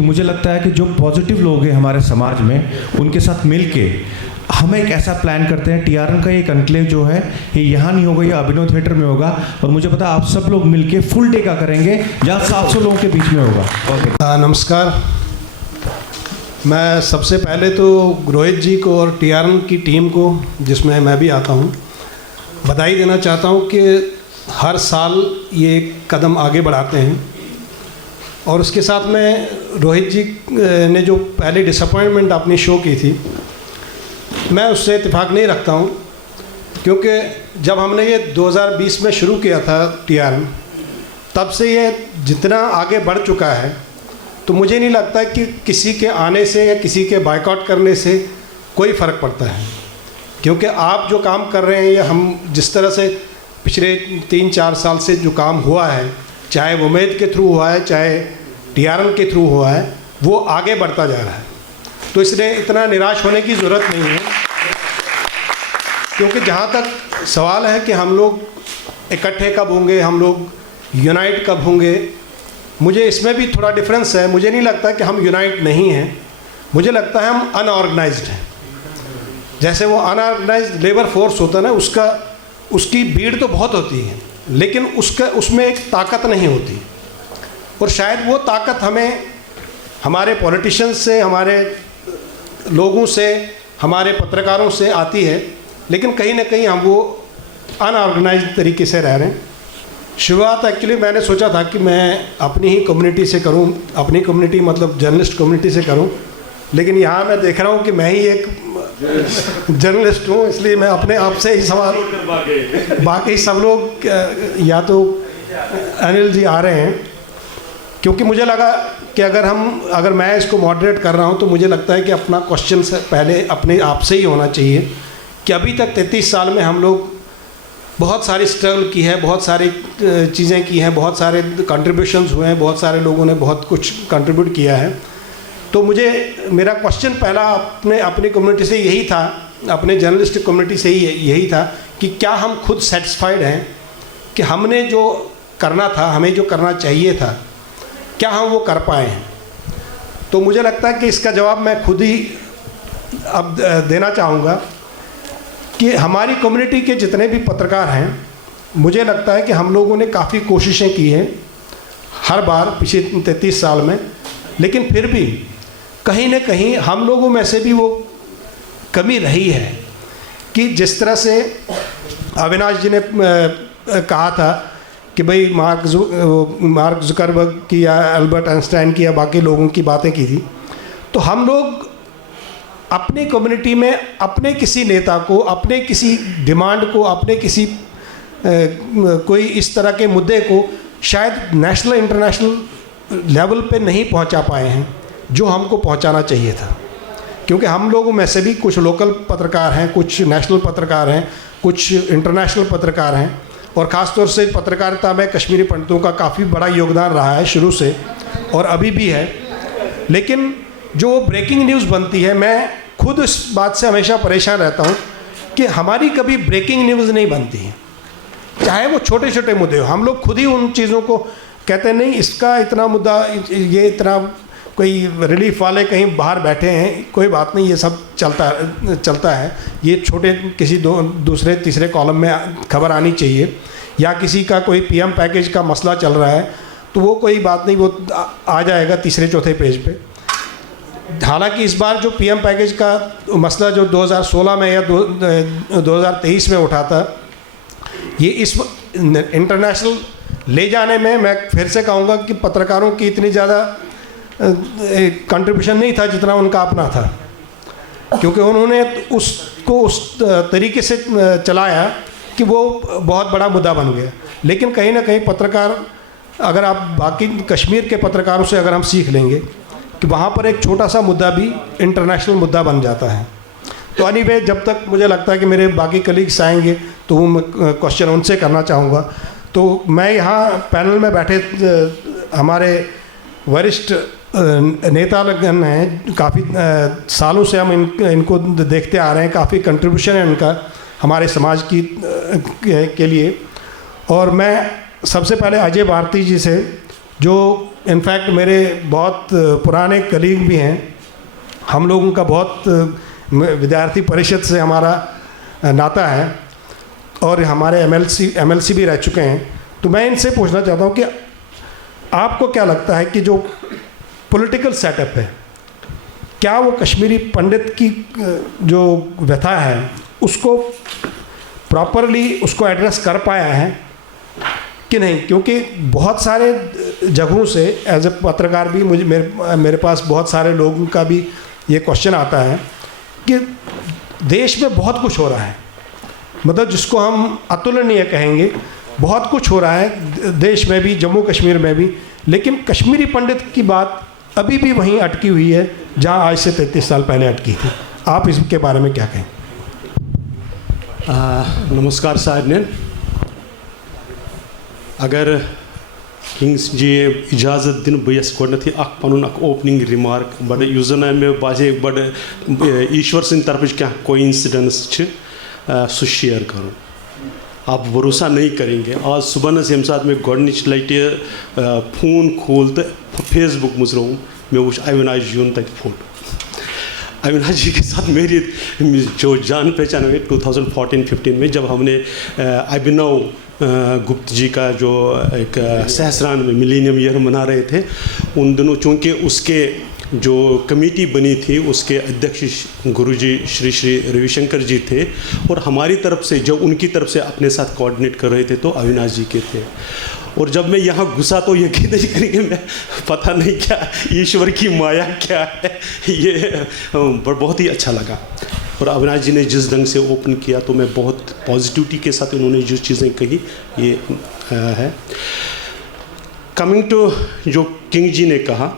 कि मुझे लगता है कि जो पॉजिटिव लोग हैं हमारे समाज में, उनके साथ मिल के हम एक ऐसा प्लान करते हैं। टीआरएन का ये कॉन्क्लेव जो है ये यहाँ नहीं होगा, ये अभिनव थिएटर में होगा, और मुझे पता है आप सब लोग मिलके फुल डे का करेंगे जहाँ 700 लोगों के बीच में होगा। नमस्कार। मैं सबसे पहले तो रोहित जी को और टीआरएन की टीम को, जिसमें मैं भी आता हूँ, बधाई देना चाहता हूँ कि हर साल ये एक कदम आगे बढ़ाते हैं। और उसके साथ में रोहित जी ने जो पहले डिसअपॉइंटमेंट अपनी शो की थी, मैं उससे इत्तेफाक नहीं रखता हूँ, क्योंकि जब हमने ये 2020 में शुरू किया था टीआरएन, तब से ये जितना आगे बढ़ चुका है, तो मुझे नहीं लगता कि किसी के आने से या किसी के बायकॉट करने से कोई फ़र्क पड़ता है। क्योंकि आप जो काम कर रहे हैं, या हम जिस तरह से पिछले 3-4 साल से जो काम हुआ है, चाहे वो उम्मीद के थ्रू हुआ है, चाहे टीआरएन के थ्रू हुआ है, वो आगे बढ़ता जा रहा है। तो इसलिए इतना निराश होने की ज़रूरत नहीं है, क्योंकि जहाँ तक सवाल है कि हम लोग इकट्ठे कब होंगे, हम लोग यूनाइट कब होंगे, मुझे इसमें भी थोड़ा डिफरेंस है। मुझे नहीं लगता कि हम यूनाइट नहीं हैं, मुझे लगता है हम अनऑर्गेनाइज्ड हैं। जैसे वो अनऑर्गेनाइज्ड लेबर फोर्स होता है ना, उसकी भीड़ तो बहुत होती है, लेकिन उसमें एक ताकत नहीं होती। और शायद वो ताकत हमें हमारे पॉलिटिशियंस से, हमारे लोगों से, हमारे पत्रकारों से आती है, लेकिन कहीं ना कहीं हम वो अनऑर्गेनाइज्ड तरीके से रह रहे हैं। शुरुआत एक्चुअली मैंने सोचा था कि मैं अपनी ही कम्युनिटी से करूं, अपनी कम्युनिटी मतलब जर्नलिस्ट कम्युनिटी से करूं, लेकिन यहाँ मैं देख रहा हूं कि मैं ही एक जर्नलिस्ट हूं, इसलिए मैं अपने आप से ही सवाल, बाकी सब लोग या तो अनिल जी आ रहे हैं, क्योंकि मुझे लगा कि अगर मैं इसको मॉडरेट कर रहा हूं, तो मुझे लगता है कि अपना क्वेश्चन पहले अपने आप से ही होना चाहिए कि अभी तक 33 साल में हम लोग बहुत सारी स्ट्रगल की है, बहुत सारी चीज़ें की हैं, बहुत सारे कंट्रीब्यूशंस हुए हैं, बहुत सारे लोगों ने बहुत कुछ कंट्रीब्यूट किया है। तो मेरा क्वेश्चन पहला अपनी कम्युनिटी से यही था, अपने जर्नलिस्ट कम्युनिटी से ही यही था कि क्या हम खुद सेटिस्फाइड हैं कि हमने जो करना था, हमें जो करना चाहिए था, क्या हम वो कर पाए हैं। तो मुझे लगता है कि इसका जवाब मैं खुद ही अब देना चाहूँगा कि हमारी कम्युनिटी के जितने भी पत्रकार हैं, मुझे लगता है कि हम लोगों ने काफ़ी कोशिशें की हैं हर बार पिछले 33 साल में, लेकिन फिर भी कहीं न कहीं हम लोगों में से भी वो कमी रही है कि जिस तरह से अविनाश जी ने कहा था कि भाई मार्क जुकरबर्ग की या अल्बर्ट आइंस्टाइन की या बाकी लोगों की बातें की थी, तो हम लोग अपनी कम्युनिटी में अपने किसी नेता को, अपने किसी डिमांड को, अपने किसी कोई इस तरह के मुद्दे को शायद नेशनल इंटरनेशनल लेवल पे नहीं पहुंचा पाए हैं जो हमको पहुंचाना चाहिए था। क्योंकि हम लोगों में से भी कुछ लोकल पत्रकार हैं, कुछ नेशनल पत्रकार हैं, कुछ इंटरनेशनल पत्रकार हैं, और ख़ास तौर से पत्रकारिता में कश्मीरी पंडितों का काफ़ी बड़ा योगदान रहा है शुरू से और अभी भी है। लेकिन जो ब्रेकिंग न्यूज़ बनती है, मैं खुद इस बात से हमेशा परेशान रहता हूँ कि हमारी कभी ब्रेकिंग न्यूज़ नहीं बनती है, चाहे वो छोटे छोटे मुद्दे हो। हम लोग खुद ही उन चीज़ों को कहते हैं, नहीं इसका इतना मुद्दा, ये इतना, कोई रिलीफ वाले कहीं बाहर बैठे हैं, कोई बात नहीं, ये सब चलता है, ये छोटे किसी दूसरे तीसरे कॉलम में खबर आनी चाहिए, या किसी का कोई पीएम पैकेज का मसला चल रहा है तो वो कोई बात नहीं, वो आ जाएगा तीसरे चौथे पेज पे। हालांकि इस बार जो पीएम पैकेज का मसला जो 2016 में या 2023 में उठा था, ये इस इंटरनेशनल ले जाने में मैं फिर से कहूँगा कि पत्रकारों की इतनी ज़्यादा कंट्रीब्यूशन नहीं था जितना उनका अपना था, क्योंकि उन्होंने उसको उस तरीके से चलाया कि वो बहुत बड़ा मुद्दा बन गया। लेकिन कहीं ना कहीं पत्रकार, अगर आप बाकी कश्मीर के पत्रकारों से अगर हम सीख लेंगे कि वहाँ पर एक छोटा सा मुद्दा भी इंटरनेशनल मुद्दा बन जाता है। तो एनीवे, जब तक मुझे लगता है कि मेरे बाकी कलीग्स आएंगे तो वो मैं क्वेश्चन उनसे करना चाहूँगा। तो मैं यहाँ पैनल में बैठे हमारे वरिष्ठ नेता लगन हैं, काफ़ी सालों से हम इनको देखते आ रहे हैं, काफ़ी कंट्रीब्यूशन है इनका हमारे समाज के लिए। और मैं सबसे पहले अजय भारती जी से, जो इनफैक्ट मेरे बहुत पुराने कलीग भी हैं, हम लोगों का बहुत विद्यार्थी परिषद से हमारा नाता है और हमारे एमएलसी भी रह चुके हैं। तो मैं इनसे पूछना चाहता हूँ कि आपको क्या लगता है कि जो पॉलिटिकल सेटअप है, क्या वो कश्मीरी पंडित की जो व्यथा है उसको प्रॉपरली उसको एड्रेस कर पाया है कि नहीं? क्योंकि बहुत सारे जगहों से एज ए पत्रकार भी मेरे पास बहुत सारे लोगों का भी ये क्वेश्चन आता है कि देश में बहुत कुछ हो रहा है, मतलब जिसको हम अतुलनीय कहेंगे, बहुत कुछ हो रहा है देश में भी, जम्मू कश्मीर में भी, लेकिन कश्मीरी पंडित की बात अभी भी वहीं अटकी हुई है जहां आज से 33 साल पहले अटकी थी। आप इसके बारे में क्या कहें? नमस्कार सारिन, अगर किंग्स जी इजाज़त दिन बस गोडनथी पन ओपनिंग रिमार्क बड़ जन मे बासे बड़ ईश्वर सद तरफ क्या कोइंसिडेंस सह शेयर करूँ। आप भरोसा नहीं करेंगे, आज सुबह ये सात में गोडनिच लटि फोन खोल तो फेसबुक मज रोम मे वो अविनाश जी तक फोटो। अविनाश जी के साथ मेरी जो जान पहचान हुई 2014-15 में, जब हमने अभिनव गुप्त जी का जो एक सहस्रान में मिलीनियम ईयर मना रहे थे, उन दिनों चूँकि उसके जो कमेटी बनी थी उसके अध्यक्ष गुरुजी श्री श्री रविशंकर जी थे, और हमारी तरफ से जो उनकी तरफ से अपने साथ कोऑर्डिनेट कर रहे थे तो अविनाश जी के थे। और जब मैं यहाँ घुसा तो यकीन नहीं करेंगे, मैं पता नहीं क्या ईश्वर की माया क्या है, ये बहुत ही अच्छा लगा। और अविनाश जी ने जिस ढंग से ओपन किया तो मैं बहुत पॉजिटिविटी के साथ उन्होंने जो चीज़ें कही ये है। कमिंग टू जो किंग जी ने कहा,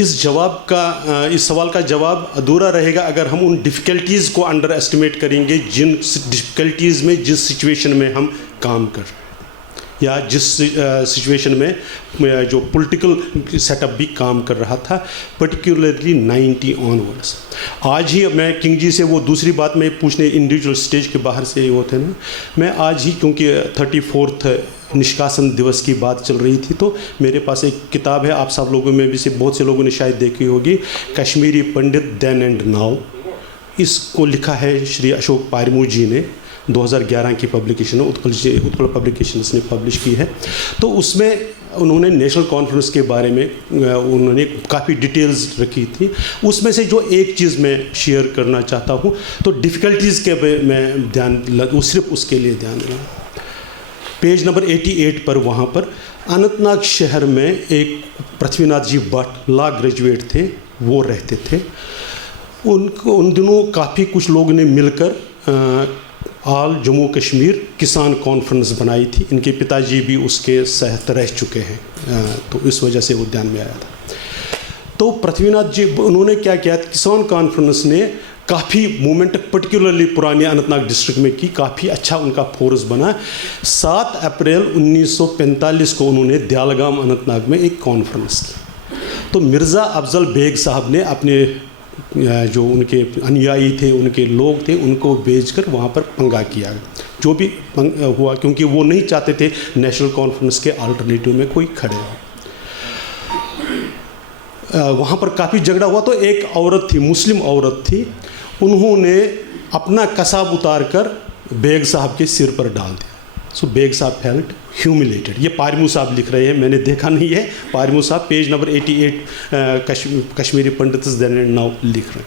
इस सवाल का जवाब अधूरा रहेगा अगर हम उन डिफ़िकल्टीज़ को अंडर एस्टिमेट करेंगे जिन डिफ़िकल्टीज़ में जिस सिचुएशन में हम काम कर, या जिस सिचुएशन में जो पॉलिटिकल सेटअप भी काम कर रहा था, पर्टिकुलरली 90 ऑनवर्ड्स। आज ही मैं किंग जी से वो दूसरी बात में पूछने इंडिविजुअल स्टेज के बाहर से वो थे ना, मैं आज ही क्योंकि 34th निष्कासन दिवस की बात चल रही थी तो मेरे पास एक किताब है, आप सब लोगों में भी से बहुत से लोगों ने शायद देखी होगी, Kashmiri Pandit then and now. इसको लिखा है श्री अशोक पारमू जी ने, 2011 की पब्लिकेशन है, उत्पल पब्लिकेशंस ने पब्लिश की है। तो उसमें उन्होंने नेशनल कॉन्फ्रेंस के बारे में उन्होंने काफ़ी डिटेल्स रखी थी। उसमें से जो एक चीज़ मैं शेयर करना चाहता हूँ, तो डिफ़िकल्टीज़ के पे मैं ध्यान सिर्फ उसके लिए ध्यान देना। पेज नंबर 88 पर, वहाँ पर अनंतनाग शहर में एक पृथ्वीनाथ जी भट्ट लॉ ग्रेजुएट थे, वो रहते थे। उन दिनों काफ़ी कुछ लोगों ने मिलकर ऑल जम्मू कश्मीर किसान कॉन्फ्रेंस बनाई थी। इनके पिताजी भी उसके सहत रह चुके हैं, तो इस वजह से वो ध्यान में आया था। तो पृथ्वीनाथ जी उन्होंने क्या किया, किसान कॉन्फ्रेंस ने काफ़ी मूवमेंट पर्टिकुलरली पुरानी अनंतनाग डिस्ट्रिक्ट में की, काफ़ी अच्छा उनका फोर्स बना। 7 अप्रैल 1945 को उन्होंने दयालगाम अनंतनाग में एक कॉन्फ्रेंस की। तो मिर्ज़ा अफजल बेग साहब ने अपने जो उनके अनुयायी थे, उनके लोग थे, उनको भेजकर वहाँ पर पंगा किया, जो भी हुआ, क्योंकि वो नहीं चाहते थे नेशनल कॉन्फ्रेंस के अल्टरनेटिव में कोई खड़े हो। वहाँ पर काफ़ी झगड़ा हुआ। तो एक औरत थी, मुस्लिम औरत थी, उन्होंने अपना कसाब उतार कर बेग साहब के सिर पर डाल दिया। सो बेग साहब फेल्ट ह्यूमिलेटेड। ये पारमू साहब लिख रहे हैं, मैंने देखा नहीं है। पारमू साहब page number 88 Kashmiri Pandit then and now लिख रहे हैं।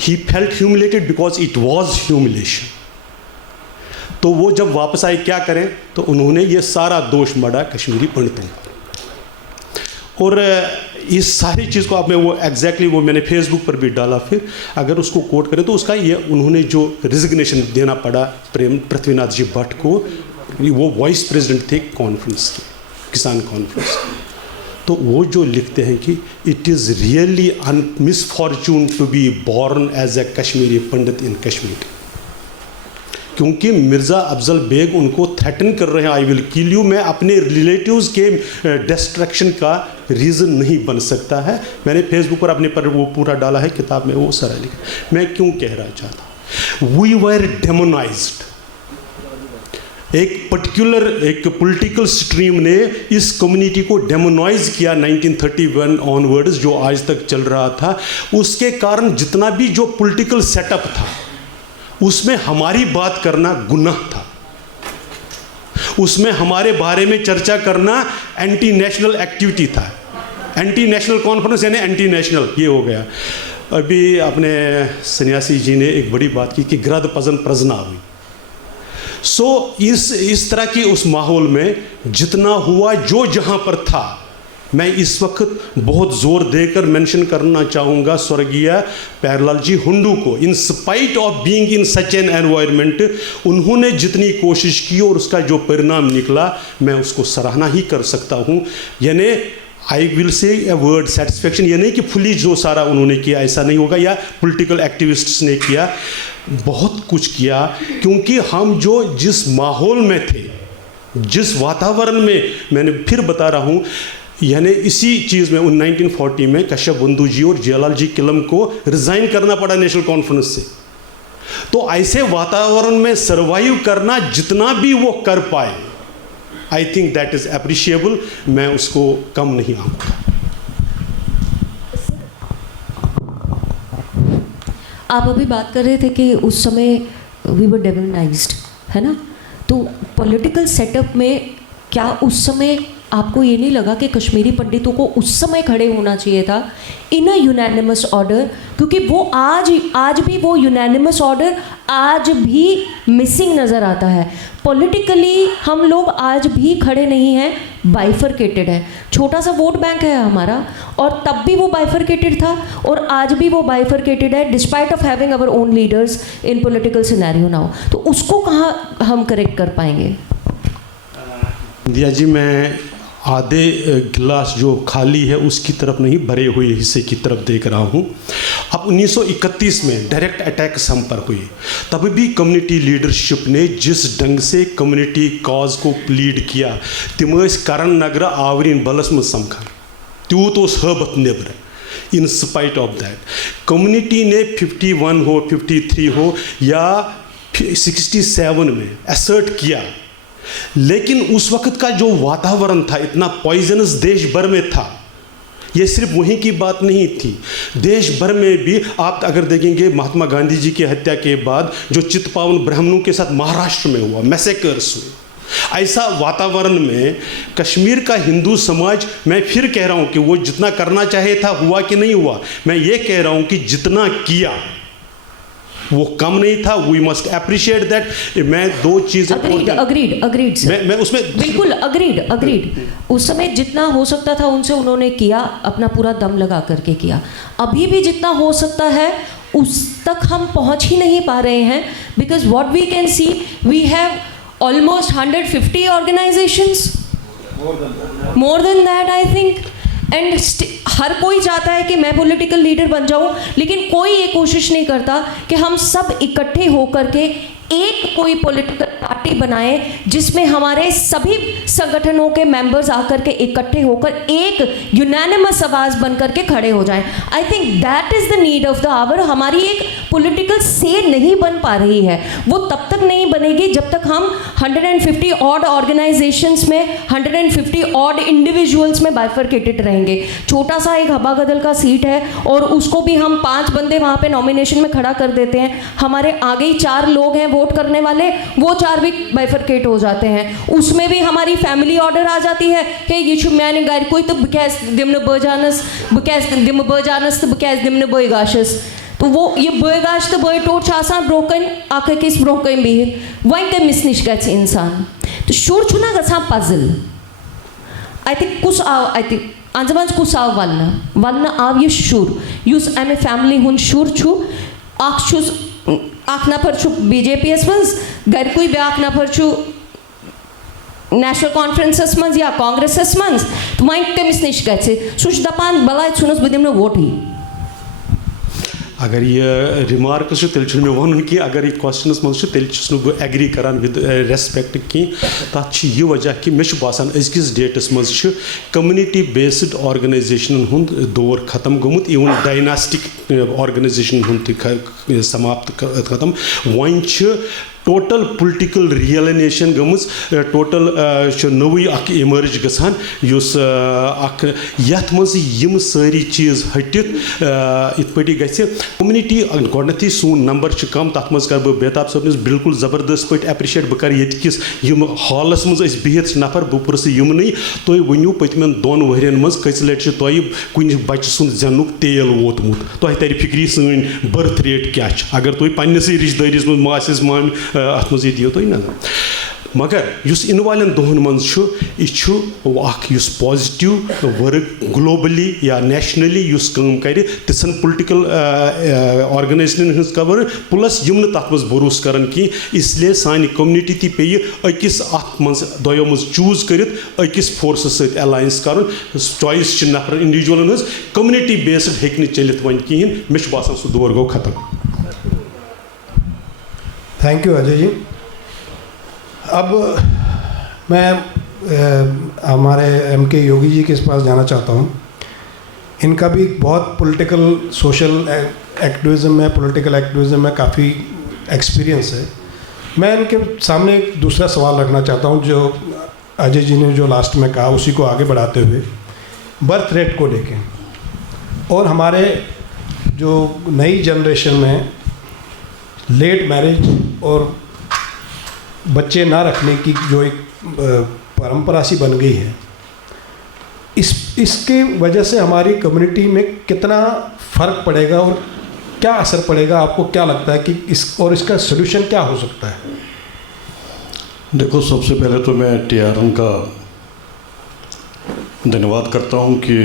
He felt humiliated because it was humiliation. तो वो जब वापस आए क्या करें, तो उन्होंने ये सारा दोष मढ़ा कश्मीरी पंडितों पर। और इस सारी चीज़ को अब मैं वो एग्जैक्टली वो मैंने फेसबुक पर भी डाला, फिर अगर उसको कोट करें तो उसका ये उन्होंने जो रिजिग्नेशन देना पड़ा पृथ्वीनाथ जी भट्ट को, वो वाइस प्रेसिडेंट थे कॉन्फ्रेंस के, किसान कॉन्फ्रेंस। तो वो जो लिखते हैं कि it is really misfortune to be born as a Kashmiri Pandit in Kashmir, क्योंकि मिर्ज़ा अफजल बेग उनको थ्रेटन कर रहे हैं, आई विल किल यू। मैं अपने रिलेटिव्स के डिस्ट्रैक्शन का रीज़न नहीं बन सकता है। मैंने फेसबुक पर अपने पर वो पूरा डाला है, किताब में वो सारा लिखा। मैं क्यों कह रहा चाहता, वी वर डेमोनाइज्ड एक पर्टिकुलर एक पॉलिटिकल स्ट्रीम ने इस कम्युनिटी को डेमोनाइज किया 1931 ऑनवर्ड्स, जो आज तक चल रहा था। उसके कारण जितना भी जो पॉलिटिकल सेटअप था उसमें हमारी बात करना गुनाह था, उसमें हमारे बारे में चर्चा करना एंटी नेशनल एक्टिविटी था। एंटी नेशनल कॉन्फ्रेंस यानी एंटी नेशनल ये हो गया। अभी अपने सन्यासी जी ने एक बड़ी बात की कि ग्रद पजन प्रजना हुई। इस तरह की उस माहौल में जितना हुआ जो जहाँ पर था, मैं इस वक्त बहुत जोर देकर मेंशन करना चाहूँगा स्वर्गीय प्यारेलाल जी हुंडू को। इन spite of being in such an environment, उन्होंने जितनी कोशिश की और उसका जो परिणाम निकला, मैं उसको सराहना ही कर सकता हूँ। यानी I will say a word satisfaction, ये नहीं कि फुली जो सारा उन्होंने किया ऐसा नहीं होगा, या पॉलिटिकल एक्टिविस्ट्स ने किया, बहुत कुछ किया। क्योंकि हम जो जिस माहौल में थे, जिस वातावरण में, मैंने फिर बता रहा हूँ, यानी इसी चीज़ में 1940 में कश्यप बंधु जी और जियालाल जी किलम को रिज़ाइन करना पड़ा नेशनल कॉन्फ्रेंस से। तो ऐसे वातावरण में सर्वाइव करना जितना भी वो कर पाए, आई थिंक दैट इज़ अप्रिशिएबल, मैं उसको कम नहीं आऊँगा। आप अभी बात कर रहे थे कि उस समय वी वर डेमोनाइज्ड, है ना? तो पॉलिटिकल सेटअप में क्या उस समय आपको ये नहीं लगा कि कश्मीरी पंडितों को उस समय खड़े होना चाहिए था इन अ यूनानिमस ऑर्डर? क्योंकि वो आज भी वो यूनानिमस ऑर्डर आज भी मिसिंग नज़र आता है। पॉलिटिकली हम लोग आज भी खड़े नहीं हैं, बाइफरकेटेड है। छोटा सा वोट बैंक है हमारा, और तब भी वो बाइफरकेटेड था और आज भी वो बाइफरकेटेड है, despite of having our own leaders in political scenario now. तो उसको कहाँ हम करेक्ट कर पाएंगे? दिया जी, मैं आधे गिलास जो खाली है उसकी तरफ नहीं, भरे हुए हिस्से की तरफ देख रहा हूँ। अब 1931 में डायरेक्ट अटैक्स हम पर हुए, तब भी कम्युनिटी लीडरशिप ने जिस ढंग से कम्युनिटी कॉज को प्लीड किया, तिम करन नगर आवरीन बलस में समखन तूत हबत neighbour. In spite of that community ने 51 हो 53 हो या 67 में असर्ट किया, लेकिन उस वक्त का जो वातावरण था इतना पॉइजनस देश भर में था। ये सिर्फ वहीं की बात नहीं थी, देश भर में भी आप अगर देखेंगे महात्मा गांधी जी की हत्या के बाद जो चित्पावन ब्राह्मणों के साथ महाराष्ट्र में हुआ, मैसेकर्स हुए, ऐसा वातावरण में कश्मीर का हिंदू समाज, मैं फिर कह रहा हूँ कि वो जितना करना चाहे था हुआ कि नहीं हुआ, मैं ये कह रहा हूँ कि जितना किया वो कम नहीं था। We must appreciate that. मैं दो चीज़ें अग्रीड सर, मैं उसमें बिल्कुल अग्रीड। उस समय जितना हो सकता था उनसे उन्होंने किया, अपना पूरा दम लगा करके किया। अभी भी जितना हो सकता है उस तक हम पहुंच ही नहीं पा रहे हैं, because what we can see, we have almost 150 organisations, more than that I think. And हर कोई चाहता है कि मैं पॉलिटिकल लीडर बन जाऊं, लेकिन कोई ये कोशिश नहीं करता कि हम सब इकट्ठे होकर के एक कोई पॉलिटिकल पार्टी बनाए जिसमें हमारे सभी संगठनों के मेंबर्स आकर के इकट्ठे होकर एक यूनानिमस आवाज बनकर के खड़े हो जाएं। I think that is the need of the hour. हमारी एक पॉलिटिकल से नहीं बन पा रही है, वो तब तक नहीं बनेगी जब तक हम 150 ऑड ऑर्गेनाइजेशंस में 150 ऑड इंडिविजुअल्स में बाइफरकेटेड रहेंगे। छोटा सा एक हवा गदल का सीट है और उसको भी हम 5 बंदे वहाँ पे नॉमिनेशन में खड़ा कर देते हैं, हमारे आगे ही 4 लोग हैं वोट करने वाले, वो 4 भी बाइफरकेट हो जाते हैं। उसमें भी हमारी फैमिली ऑर्डर आ जाती है कि ये छु मैंने गाड़ी कोई तो बकैस दिमन बजानस बकैस दिम बजानस तो बकैस दिमन बगाशस, तो वो ये बगाश तो बय टोट आसान ब्रोकन आखे किस ब्रोकन भी वहीं के मिसनिश गए इंसान तो शुर छुना गसा पजल आई थिंक कुछ आव आई थिंक अंजमान कुछ आव वलना आव ये शुर यूस एम ए फैमिली हुन शुर छु आख छुस आख नफर छु बीजेपी मज घर कोई ब्याख नफर छु नेशनल कॉन्फ्रेंस मज या कांग्रेस मज तो वहीं कमिस निश गए सुश दपान बलाय छुनस बदिम वोट ही। अगर ये रिमार्क तेल मे वन कि अगर ये क्वेश्चन मज तेल बह एग्री करान विद रेस्पेक्ट कि तथ यह वजह कि मे बासान अजकिस डेटस मज कम्युनिटी बेस्ड ऑर्गेनाइजेशन हुंद दौर खत्म गोमुत, इवन डायनास्टिक ऑर्गेनाइजेशन हुंद समाप्त खत्म। वन टोटल पोलिटिकल रियलाइजेशन गमज टोटल नवी अख इमर्ज गसान युस अख यथ मज यम सारी चीज़ हटित इत पटी गछि कम्युनिटी गोडनथी सून नंबर कम तथ मज कर बह बेताब सबनिस बिल्कुल ज़बरदस्त पे एप्रिशिएट बह कर यस यम हॉलस मज बिहित नफर बह पुरस यमन तुम वनु पतमें 2 वहरन मज कस लट तुम कुन बच्चे सुन जनुक तेल वोतमुत तुम तर फिक्री सन बर्थ रेट क्या अगर तुम पन्नस रिश्तेदारिस मज मासिस माम अत मज दियो तुम नजर मगर युस इन वालन दोहन मज यह पॉजिटिव वर्क ग्लोबली या नेशनली युस काम कर तिसन पोलिटिकल ऑर्गेनाइजेशन कवर प्लस यम तथ मज भरोस करन की इसलिए सान कम्युनिटी ती पे अकिस अत मज दोयो मज चूज करित अकिस फोर्स सत अलायंस कर चॉइस नफर इंडिविजुअलन हज कम्युनिटी बेस्ड हेक चलित वन कहें मे बासान सह दौर गो खत्म। Thank you Ajay ji. अब मैं हमारे MK योगी जी के पास जाना चाहता हूँ। इनका भी बहुत पॉलिटिकल सोशल एक्टिविज़म में पॉलिटिकल एक्टिविज़म में काफ़ी एक्सपीरियंस है। मैं इनके सामने एक दूसरा सवाल रखना चाहता हूँ जो अजय जी ने जो लास्ट में कहा उसी को आगे बढ़ाते हुए बर्थ रेट को लेके और हमारे जो नई जनरेशन में लेट मैरिज और बच्चे ना रखने की जो एक परंपरा सी बन गई है, इसके वजह से हमारी कम्युनिटी में कितना फ़र्क पड़ेगा और क्या असर पड़ेगा, आपको क्या लगता है कि इसका सलूशन क्या हो सकता है? देखो, सबसे पहले तो मैं TRN का धन्यवाद करता हूं कि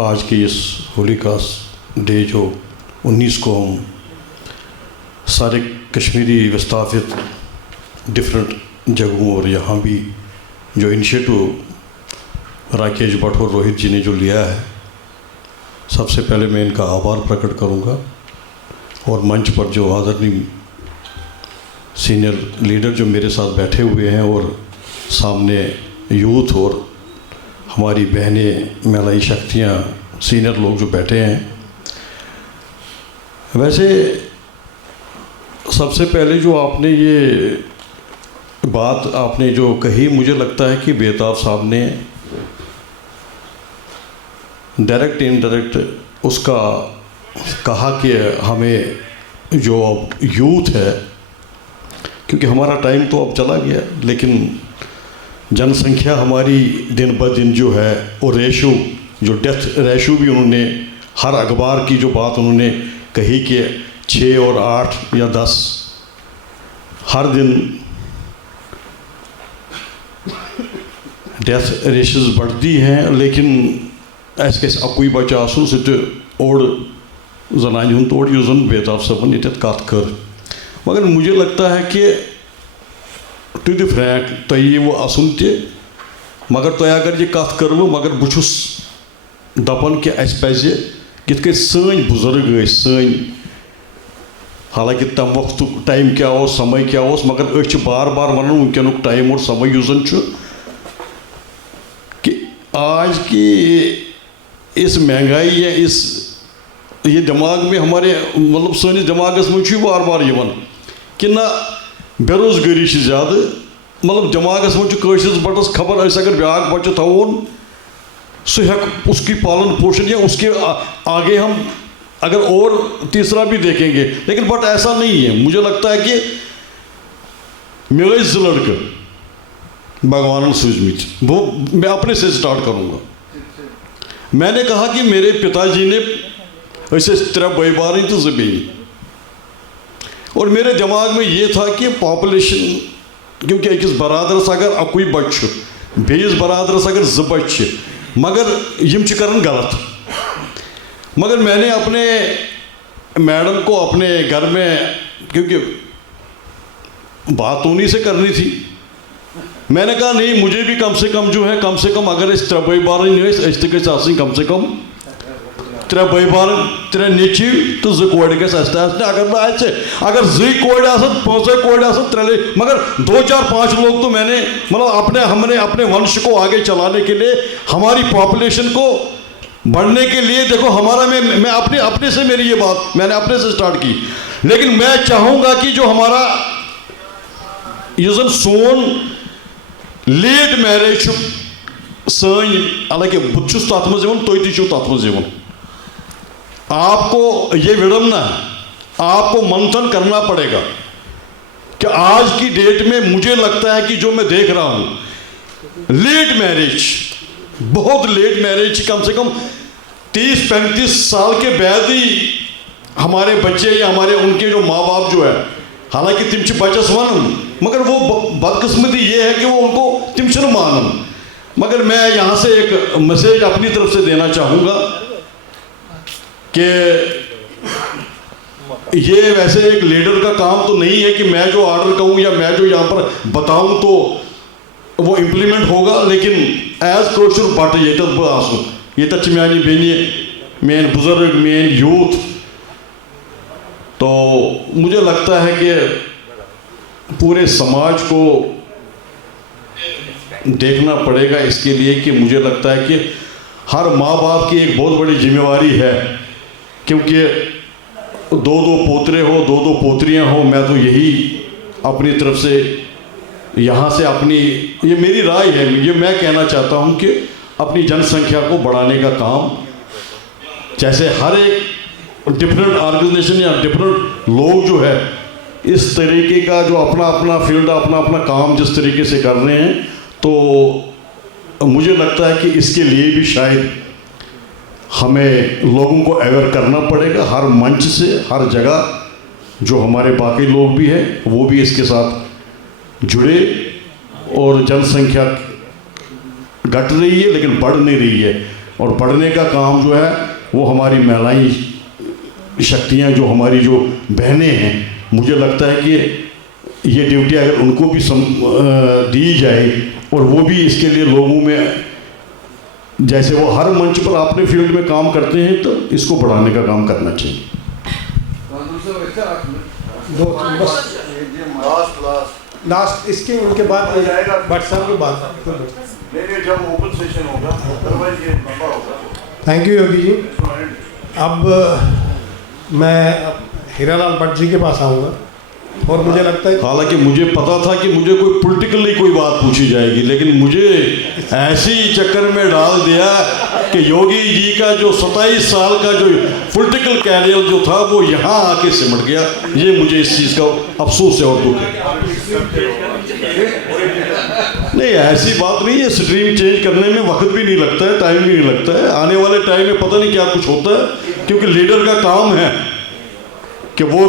आज की इस होलिकास डे जो 19 को हम सारे कश्मीरी विस्थापित डिफरेंट जगहों और यहाँ भी जो इनिशिएटिव राकेश भट्ट और रोहित जी ने जो लिया है, सबसे पहले मैं इनका आभार प्रकट करूँगा। और मंच पर जो आदरणीय सीनियर लीडर जो मेरे साथ बैठे हुए हैं और सामने यूथ और हमारी बहनें महिला शक्तियाँ सीनियर लोग जो बैठे हैं, वैसे सबसे पहले जो आपने ये बात आपने जो कही, मुझे लगता है कि बेताब साहब ने डायरेक्ट इनडायरेक्ट उसका कहा कि हमें जो अब यूथ है, क्योंकि हमारा टाइम तो अब चला गया, लेकिन जनसंख्या हमारी दिन ब दिन जो है और रेशो जो डेथ रेशो भी उन्होंने हर अखबार की जो बात उन्होंने कही कि 6 और 8 या 10 हर दिन डेथ रेशेस बढ़ती हैं, लेकिन ऐसे अकुई बच्चा आसून सह ओड जनान हूँ तोड़ यु जन बेताब सबन ये कत कर, मगर मुझे लगता है कि टू द फ्रैंक तुम वो असन मगर तुम अगर ये कत कर मगर बहुस दपान कि अस पज कित सन बुजुर्ग सन, हालांकि तम वक्त टाइम क्या हो समय क्या हो, मगर अस बार बार वन वनक टाइम और समय युस कि आज की इस महंगाई या इस ये दिमाग में हमारे मतलब सनिस दिमागस में बार बार कि ना बेरोजगारी ज़्यादा, मतलब दिमागस में कशिस बटस खबर अगर ब्याक बच्चे थोन सह उसकी पालन पोषण या उसके आगे हम अगर और तीसरा भी देखेंगे, लेकिन बट ऐसा नहीं है। मुझे लगता है कि मेरे 2 लड़के भगवान सूझमित, वो मैं अपने से स्टार्ट करूँगा। मैंने कहा कि मेरे पिताजी ने ऐसे 3 भाई बारह तो ज़मीन, और मेरे दिमाग में ये था कि पॉपुलेशन, क्योंकि अकिस बरादरस अगर अकुई बच्चे बेस बरादरस अगर 2 बच्चे, मगर यम करन गलत। मगर मैंने अपने मैडम को अपने घर में, क्योंकि बात उन्हीं से करनी थी, मैंने कहा नहीं मुझे भी कम से कम जो है कम से कम अगर इस 3 भाई बारह नहीं कम से कम 3 भाई बारह 3 नेची तो 2 कोड़ गए अगर मैं अगर 2 कोड़ 5 कोड़ 3, मगर 2 4 5 लोग तो मैंने मतलब हमने अपने वंश को आगे चलाने के लिए हमारी पॉपुलेशन को बढ़ने के लिए देखो हमारा मैं अपने से मेरी ये बात मैंने अपने से स्टार्ट की, लेकिन मैं चाहूँगा कि जो हमारा ये सोन लेट मैरिज सन हालांकि बहुत तथ मज तुम तथ मज आपको ये विडम्बना आपको मंथन करना पड़ेगा कि आज की डेट में मुझे लगता है कि जो मैं देख रहा हूँ लेट मैरिज, बहुत लेट मैरिज, कम से कम 30-35 साल के बाद ही हमारे बच्चे या हमारे उनके जो माँ बाप जो है, हालांकि तिम बचस वन मगर वो बदकिस्मती ये है कि वो उनको तिम मानन। मगर मैं यहाँ से एक मैसेज अपनी तरफ से देना चाहूँगा कि ये वैसे एक लीडर का काम तो नहीं है कि मैं जो ऑर्डर कहूँ या मैं जो यहाँ पर बताऊँ तो वो इम्प्लीमेंट होगा, लेकिन एज कोशर बट ये आसूँ ये मानी बेन मेन बुजुर्ग मेन यूथ, तो मुझे लगता है कि पूरे समाज को देखना पड़ेगा इसके लिए कि मुझे लगता है कि हर माँ बाप की एक बहुत बड़ी जिम्मेवारी है, क्योंकि 2-2 पोतरे हो 2-2 पोतरियाँ हो। मैं तो यही अपनी तरफ से यहाँ से अपनी ये मेरी राय है, ये मैं कहना चाहता हूँ कि अपनी जनसंख्या को बढ़ाने का काम, जैसे हर एक डिफरेंट ऑर्गेनाइजेशन या डिफरेंट लोग जो है इस तरीके का जो अपना अपना फील्ड अपना अपना काम जिस तरीके से कर रहे हैं, तो मुझे लगता है कि इसके लिए भी शायद हमें लोगों को अवेयर करना पड़ेगा हर मंच से, हर जगह जो हमारे बाकी लोग भी हैं वो भी इसके साथ जुड़े। और जनसंख्या घट रही है लेकिन बढ़ नहीं रही है, और बढ़ने का काम जो है वो हमारी महिलाएं शक्तियां जो हमारी जो बहनें हैं, मुझे लगता है कि ये ड्यूटी अगर उनको भी दी जाए और वो भी इसके लिए लोगों में जैसे वो हर मंच पर अपने फील्ड में काम करते हैं तो इसको बढ़ाने का काम करना चाहिए। लास्ट इसके उनके बाद भट्ट साहब के बाद जब ओपन सेशन होगा ये लंबा होगा। Thank you Yogi ji. अब मैं हीरालाल भट्ट जी के पास आऊँगा, और मुझे लगता है हालांकि मुझे पता था कि मुझे कोई पॉलिटिकली कोई बात पूछी जाएगी, लेकिन मुझे ऐसी चक्कर में डाल दिया कि योगी जी का जो 27 साल का जो पॉलिटिकल कैरियर जो था वो यहाँ आके सिमट गया। ये मुझे इस चीज़ का अफसोस है और दुख है। नहीं ऐसी बात नहीं है, स्ट्रीम चेंज करने में वक्त भी नहीं लगता है, टाइम भी नहीं लगता है। आने वाले टाइम में पता नहीं क्या कुछ होता है, क्योंकि लीडर का काम है कि वो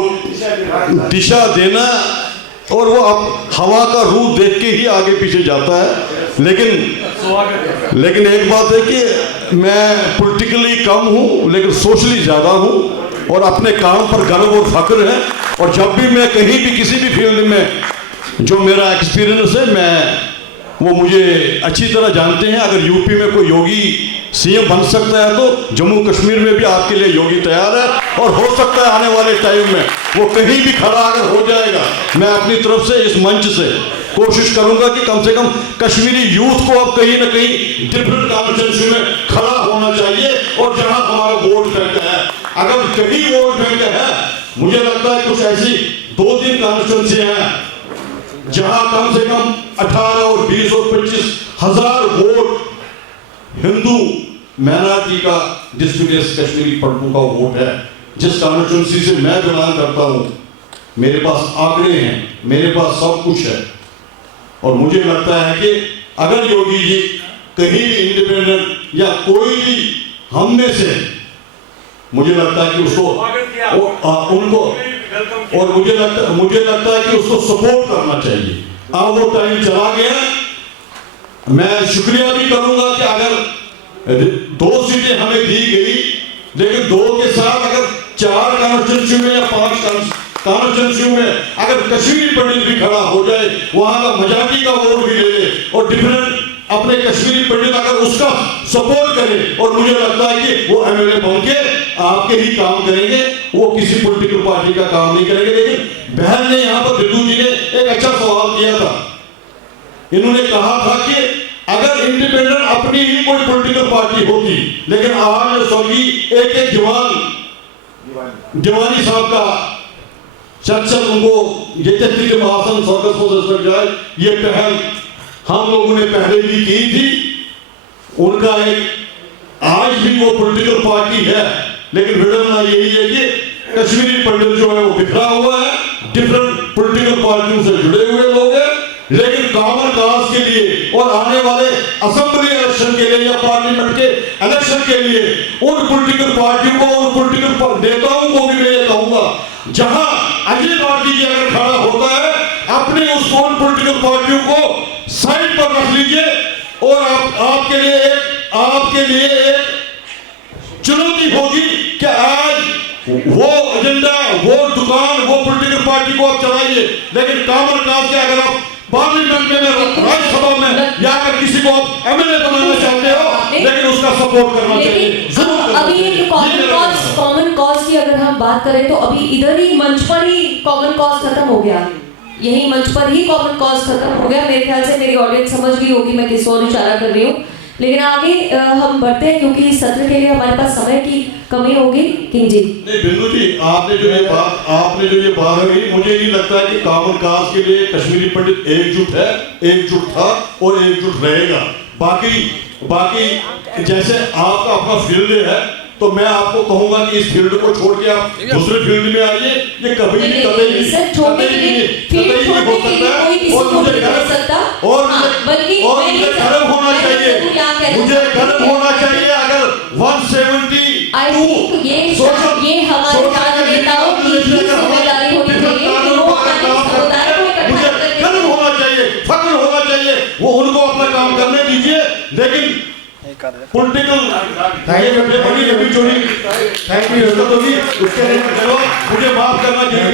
दिशा देना, और वो अब हवा का रूप देख के ही आगे पीछे जाता है। लेकिन एक बात है कि मैं पॉलिटिकली कम हूँ लेकिन सोशली ज़्यादा हूँ, और अपने काम पर गर्व और फख्र है। और जब भी मैं कहीं भी किसी भी फील्ड में जो मेरा एक्सपीरियंस है, मैं वो मुझे अच्छी तरह जानते हैं। अगर यूपी में कोई योगी सीएम बन सकता है तो जम्मू कश्मीर में भी आपके लिए योगी तैयार है, और हो सकता है आने वाले टाइम में वो कहीं भी खड़ा अगर हो जाएगा। मैं अपनी तरफ से इस मंच से कोशिश करूंगा कि कम से कम कश्मीरी यूथ को अब कहीं ना कहीं डिफरेंट कॉन्स्टिट्यूंसी में खड़ा होना चाहिए। और जहां हमारा वोट बैंक है, अगर कहीं वोट बैंक है, मुझे लगता है कुछ ऐसी 2-3 कॉन्स्टिट्यूंसी हैं जहां कम से कम 18 और 20 और 25 हजार वोट हिंदू माइनॉरिटी का डिस्ट्रिक्ट कश्मीरी पट्टू का वोट है। जिस कॉन्स्टिट्यूंसी से मैं बिलोंग करता हूँ, मेरे पास आंकड़े हैं, मेरे पास सब कुछ है। और मुझे लगता है कि अगर योगी जी कहीं भी इंडिपेंडेंट या कोई भी हम में से, मुझे लगता है कि उसको उनको, और मुझे लगता है कि उसको सपोर्ट करना चाहिए। अब वो टाइम चला गया। मैं शुक्रिया भी करूंगा कि अगर 2 सीटें हमें दी गई, लेकिन 2 के साथ अगर 4 कॉन्स्टिट्यूंसी में या 5 कॉन्स्टिट्यूंसी में अगर कश्मीरी पंडित भी खड़ा हो जाए, वहां का मजाकी का वोट भी ले ले, और डिफरेंट अपने कश्मीरी पंडित अगर उसका सपोर्ट करे, और मुझे लगता है कि वो एमएलए बन के आपके ही काम करेंगे, वो किसी पॉलिटिकल पार्टी का काम नहीं करेंगे। लेकिन बहन ने यहाँ पर बिट्टू जी ने एक अच्छा सवाल किया था। इन्होंने कहा था कि अगर इंडिपेंडेंट अपनी ही कोई पॉलिटिकल पार्टी होती, लेकिन आज स्वर्गीय एक दीवानी साहब का चर्चल उनको ये कहती के महासन स्वर्गस्थ हो सक जाए, ये पहल हम लोगों ने पहले भी की थी। उनका एक आज भी वो पॉलिटिकल पार्टी है, लेकिन विडम्बना यही है कि कश्मीरी पंडित जो है वो बिखरा हुआ है, डिफरेंट पॉलिटिकल पार्टियों से जुड़े हुए लोग हैं, लेकिन कॉमन काज के लिए और आने वाले असेंबली इलेक्शन के लिए या पार्लियामेंट के इलेक्शन के लिए उन पॉलिटिकल पार्टियों को, उन पॉलिटिकल नेताओं को भी मैं ये कहूंगा, जहां अगली पार्टी की अगर खड़ा होता है, अपने उस उन पॉलिटिकल पार्टियों को साइड पर रख लीजिए और आपके लिए एक चुनौती होगी कि आज वो एजेंडा, वो दुकान, वो पॉलिटिकल पार्टी को आप चलाइए, लेकिन कॉमन काज के अगर आप पार्लियामेंट में, राज्यसभा में या अगर किसी को आप एमएलए बनाना चाहते हो, लेकिन उसका सपोर्ट करना चाहिए। लेकिन अभी ये कॉमन कॉज की अगर हम बात करें तो अभी इधर ही मंच पर ही कॉमन कॉज खत्म हो गया, यही मंच पर ही कॉमन कॉज खत्म हो गया। मेरे ख्याल से मेरी ऑडियंस समझ गई होगी मैं किस ओर इशारा कर रही हूँ, लेकिन आगे हम बढ़ते हैं क्योंकि इस सत्र के लिए हमारे पास समय की कमी होगी। किंग जी, नहीं बिंदु जी, आपने जो ये बात कही, मुझे नहीं लगता कि कॉमन काज के लिए कश्मीरी पंडित एकजुट था और एकजुट रहेगा। बाकी जैसे आपका अपना फील्ड है, तो मैं आपको कहूंगा कि इस फील्ड को छोड़ के आप दूसरे फील्ड में आइए। ये कभी भी कतई नहीं हो सकता है और मुझे गर्व होना चाहिए, मुझे गर्व होना चाहिए अगर 172 ये हमारे राजनेताओं की जिम्मेदारी होनी चाहिए कि वो समुदाय को इकट्ठा करके, गर्व होना चाहिए, फख्र होना चाहिए, वो उनको अपना काम करने दीजिए। लेकिन पॉलिटिकल मुझे माफ करना चाहिए,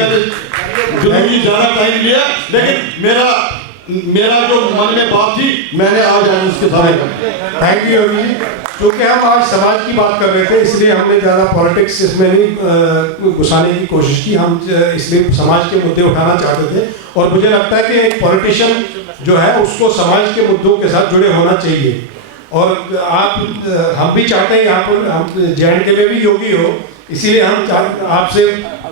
मैंने ज्यादा टाइम लिया, लेकिन मेरा जो मन में बात थी मैंने आज उसके सामने कर। थैंक यू अभी, क्योंकि हम आज समाज की बात कर रहे थे, इसलिए हमने ज़्यादा पॉलिटिक्स इसमें नहीं घुसाने की कोशिश की। हम इसलिए समाज के मुद्दे उठाना चाहते थे, और मुझे लगता है कि एक पॉलिटिशियन जो है उसको समाज के मुद्दों के साथ जुड़े होना चाहिए। और हम भी चाहते हैं यहाँ पर हम JNK में भी योगी हो, इसीलिए हम आपसे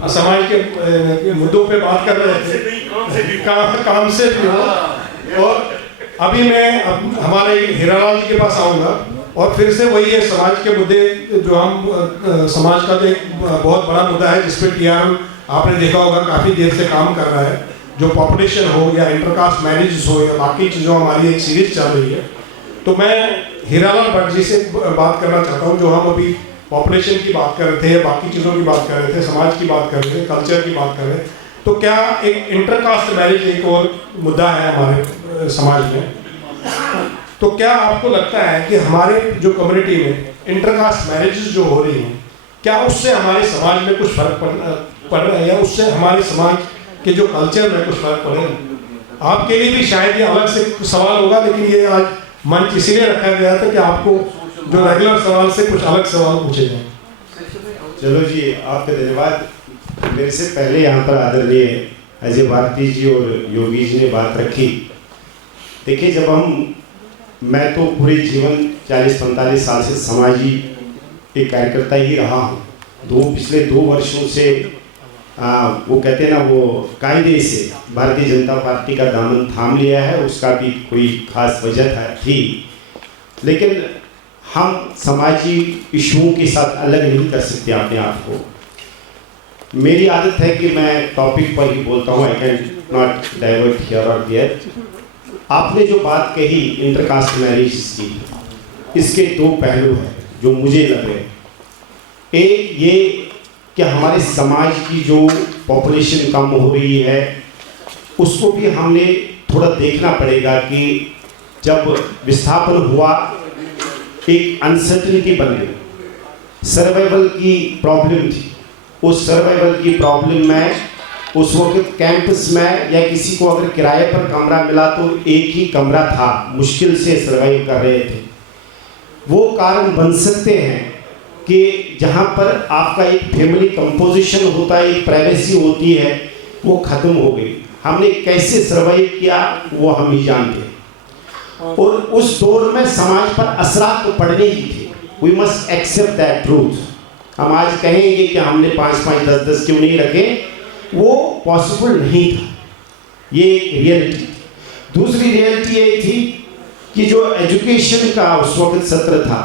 समाज के मुद्दों पे बात कर रहे थे, काम से भी हो। और अभी मैं हमारे हीरालाल जी के पास आऊँगा और फिर से वही है समाज के मुद्दे, जो हम समाज का जो एक बहुत बड़ा मुद्दा है जिस पर TRM आपने देखा होगा काफ़ी देर से काम कर रहा है, जो पॉपुलेशन हो या इंटरकास्ट मैरिज हो या बाकी चीज़ों, हमारी एक सीरीज चल रही है। तो मैं हीरालाल भट्ट जी से बात करना चाहता हूँ, जो हम अभी पॉपुलेशन की बात कर रहे थे, बाकी चीज़ों की बात कर रहे थे, समाज की बात कर रहे थे, कल्चर की बात कर रहे थे, तो क्या एक इंटरकास्ट मैरिज एक और मुद्दा है हमारे समाज में, तो क्या आपको लगता है कि हमारे जो कम्युनिटी में इंटरकास्ट मैरिजेस जो हो रही हैं, क्या उससे हमारे समाज में कुछ फर्क पड़ रहा है, या उससे हमारे समाज के जो कल्चर में कुछ फर्क पड़ेगा? आपके लिए भी शायद ये अलग से सवाल होगा, लेकिन ये आज मंच इसीलिए रखा गया था कि आपको जो रेगुलर सवाल से कुछ अलग सवाल पूछे जाए। चलो जी, आपका धन्यवाद। मेरे से पहले यहाँ पर आदरणीय अजय भारती जी और योगी जी ने बात रखी। देखिए, मैं तो पूरे जीवन 40-45 साल से समाजी एक कार्यकर्ता ही रहा हूँ। पिछले 2 वर्षों से वो कहते हैं ना, वो कायदे से भारतीय जनता पार्टी का दामन थाम लिया है। उसका भी कोई खास वजह थी, लेकिन हम समाजी इशुओं के साथ अलग नहीं कर सकते अपने आप को। मेरी आदत है कि मैं टॉपिक पर ही बोलता हूँ, I can not divert here और देयर। आपने जो बात कही इंटरकास्ट मैरिज की, इसके 2 पहलू हैं जो मुझे लग रहे हैं। एक ये कि हमारे समाज की जो पॉपुलेशन कम हो रही है, उसको भी हमने थोड़ा देखना पड़ेगा कि जब विस्थापन हुआ एक अनसर्टेनिटी बन गई, सर्वाइवल की प्रॉब्लम थी। उस सर्वाइवल की प्रॉब्लम में उस वक्त कैंपस में या किसी को अगर किराए पर कमरा मिला तो एक ही कमरा था, मुश्किल से सर्वाइव कर रहे थे। वो कारण बन सकते हैं कि जहाँ पर आपका एक फैमिली कंपोजिशन होता है, एक प्राइवेसी होती है, वो ख़त्म हो गई। हमने कैसे सर्वाइव किया वो हम ही जानते हैं। और उस दौर में समाज पर असरात तो पड़ने ही थे। We must accept that truth. हम आज कहेंगे कि हमने 5-5, 10-10 क्यों नहीं रखे, वो पॉसिबल नहीं था। ये एक रियलिटी। दूसरी रियलिटी ये थी कि जो एजुकेशन का उस वक्त सत्र था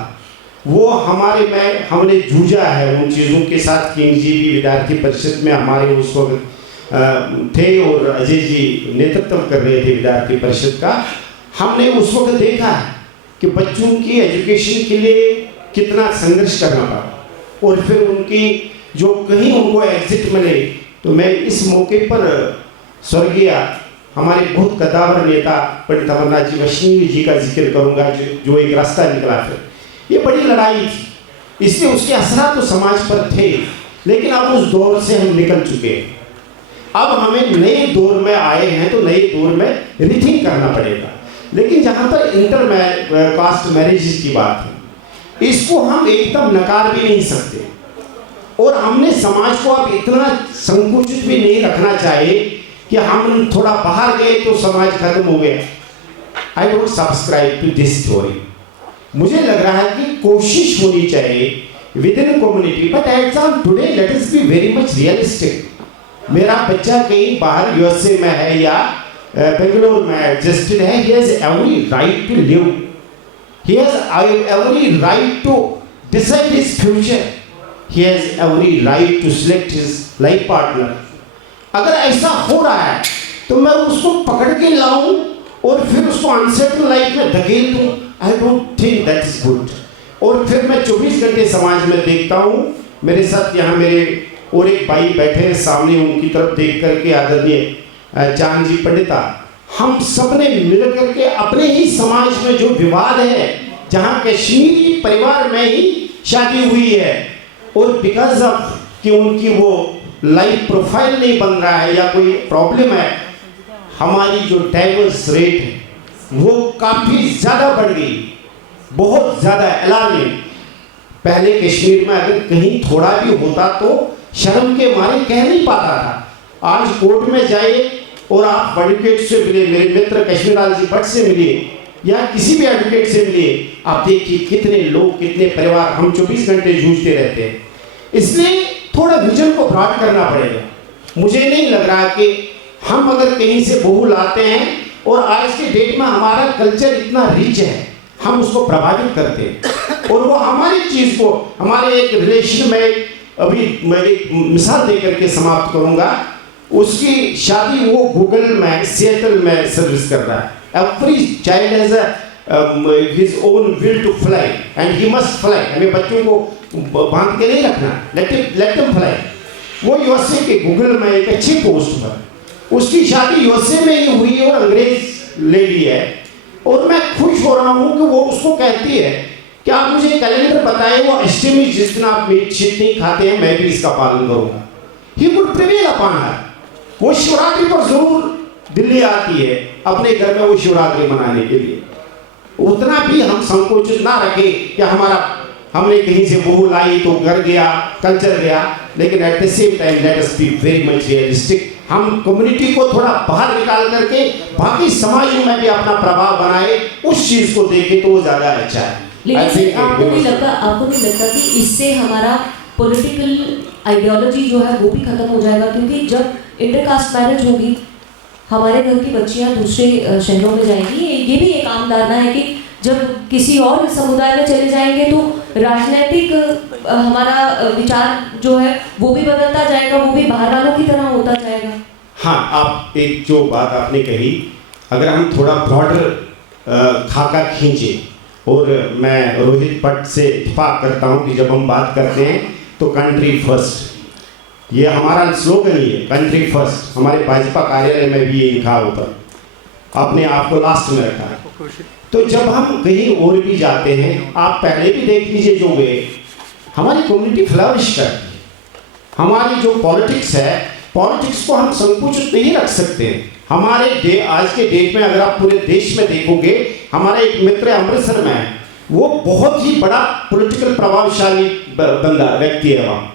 वो हमारे में हमने जूझा है उन चीज़ों के साथ। किंग जी भी विद्यार्थी परिषद में हमारे उस वक्त थे और अजय जी नेतृत्व कर रहे थे विद्यार्थी परिषद का। हमने उस वक्त देखा है कि बच्चों की एजुकेशन के लिए कितना संघर्ष करना पड़ा और फिर उनकी जो कहीं उनको एग्जिट मिले। तो मैं इस मौके पर स्वर्गीय हमारे बहुत कद्दावर नेता पंडित अमरनाथ जी वैष्णवी जी का जिक्र करूंगा, जो एक रास्ता निकला। फिर ये बड़ी लड़ाई थी, इसलिए उसके असर तो समाज पर थे, लेकिन अब उस दौर से हम निकल चुके हैं। अब हमें नए दौर में आए हैं तो नए दौर में रिथिंक करना पड़ेगा। लेकिन जहाँ पर इंटर कास्ट मैरिजेस की बात है, इसको हम एकदम नकार भी नहीं सकते और हमने समाज को अब इतना संकुचित भी नहीं रखना चाहिए कि हम थोड़ा बाहर गए तो समाज खत्म हो गया। I don't subscribe to this story. मुझे लग रहा है कि कोशिश होनी चाहिए within community, but exam today let us be very much realistic. मेरा बच्चा कहीं बाहर यूएसए में है या बेंगलोर में एडजस्टेड है, he has every right to live, he has every right to decide his future, he has every right to select his life partner। अगर ऐसा हो रहा है तो मैं उसको पकड़ के लाऊं और फिर उसको अनसेटल लाइफ में धकेल दूं, I don't think that is good. और फिर मैं 24 घंटे समाज में देखता हूं, मेरे साथ यहाँ मेरे और एक भाई बैठे हैं सामने, उनकी तरफ देख करके आदरणीय चांद जी पंडिता, हम सब ने मिल करके अपने ही समाज में जो विवाद है, जहाँ कश्मीरी परिवार में ही शादी हुई है और बिकॉज ऑफ कि उनकी वो लाइफ प्रोफाइल नहीं बन रहा है या कोई प्रॉब्लम है, हमारी जो डाइवर्स रेट है वो काफ़ी ज़्यादा बढ़ गई, बहुत ज़्यादा अलार्मिंग। पहले कश्मीर में अगर कहीं थोड़ा भी होता तो शर्म के मारे कह नहीं पाता था। आज कोर्ट में जाइए और आप एडवोकेट से मिले, मेरे मित्र कश्मीर लाल जी भट्ट से मिलिए या किसी भी एडवोकेट से मिलिए, आप देखिए कितने लोग, कितने परिवार, हम 24 घंटे जूझते रहते हैं। इसलिए थोड़ा विजन को ब्रॉड करना पड़ेगा। मुझे नहीं लग रहा कि हम अगर कहीं से बहू लाते हैं और आज के डेट में हमारा कल्चर इतना रिच है, हम उसको प्रभावित करते हैं और वो हमारी चीज़ को, हमारे एक रिलेशन में, अभी मैं एक मिसाल दे करके समाप्त करूंगा, उसकी शादी वो गूगल में सिएटल में सर्विस कर रहा है। Every child has his own will to fly and he must fly. हमें बच्चों को बांध के नहीं रखना, लेट देम फ्लाई। वो यूएसए के गूगल में एक अच्छी पोस्ट पर, उसकी शादी यूएसए में ही हुई और अंग्रेज लेडी है और मैं खुश हो रहा हूँ कि वो उसको कहती है कि आप मुझे कैलेंडर बताएं, वो अष्टमी जिस दिन आप मीट शीट नहीं खाते हैं मैं भी इसका पालन करूँगा। He would prevail upon her. वो शिवरात्रि पर जरूर दिल्ली आती है अपने घर में वो शिवरात्रि मनाने के लिए। उतना भी हम संकोचित ना रखें कि हमने कहीं से बहू लाई तो घर गया, कल्चर गया, लेकिन at the same time late us be very much realistic. हम कम्युनिटी को थोड़ा बाहर निकाल करके बाकी समाजों में भी अपना प्रभाव बनाए, उस चीज को देखें तो वो ज्यादा अच्छा है। लेकिन आपको नहीं लगता कि इससे हमारा पॉलिटिकल आइडियोलॉजी जो है वो भी खत्म हो जाएगा? क्योंकि जब इंटरकास्ट मैरिज होगी, हमारे घर की बच्चियां दूसरे शहरों में जाएंगी, ये भी एक आम धारणा है कि जब किसी और समुदाय में चले जाएंगे तो राजनीतिक हमारा विचार जो है वो भी बदलता जाएगा, वो भी बाहर वालों की तरह होता जाएगा। हाँ, आप एक जो बात आपने कही, अगर हम थोड़ा ब्रॉडर खाका खींचे, और मैं रोहित भट्ट से इत्तेफाक करता हूँ कि जब हम बात करते हैं तो कंट्री फर्स्ट, ये हमारा स्लोगन ही है, कंट्री फर्स्ट। हमारे भाजपा कार्यालय में भी ये लिखा ऊपर, अपने आप को लास्ट में रखा है। तो जब हम कहीं और भी जाते हैं, आप पहले भी देख लीजिए जो गए, हमारी कम्युनिटी फ्लरिश करती है। हमारी जो पॉलिटिक्स है, पॉलिटिक्स को हम संकुचित नहीं रख सकते। हमारे आज के डेट में अगर आप पूरे देश में देखोगे, हमारा एक मित्र अमृतसर में है, वो बहुत ही बड़ा पॉलिटिकल प्रभावशाली बंदा व्यक्ति है वहाँ।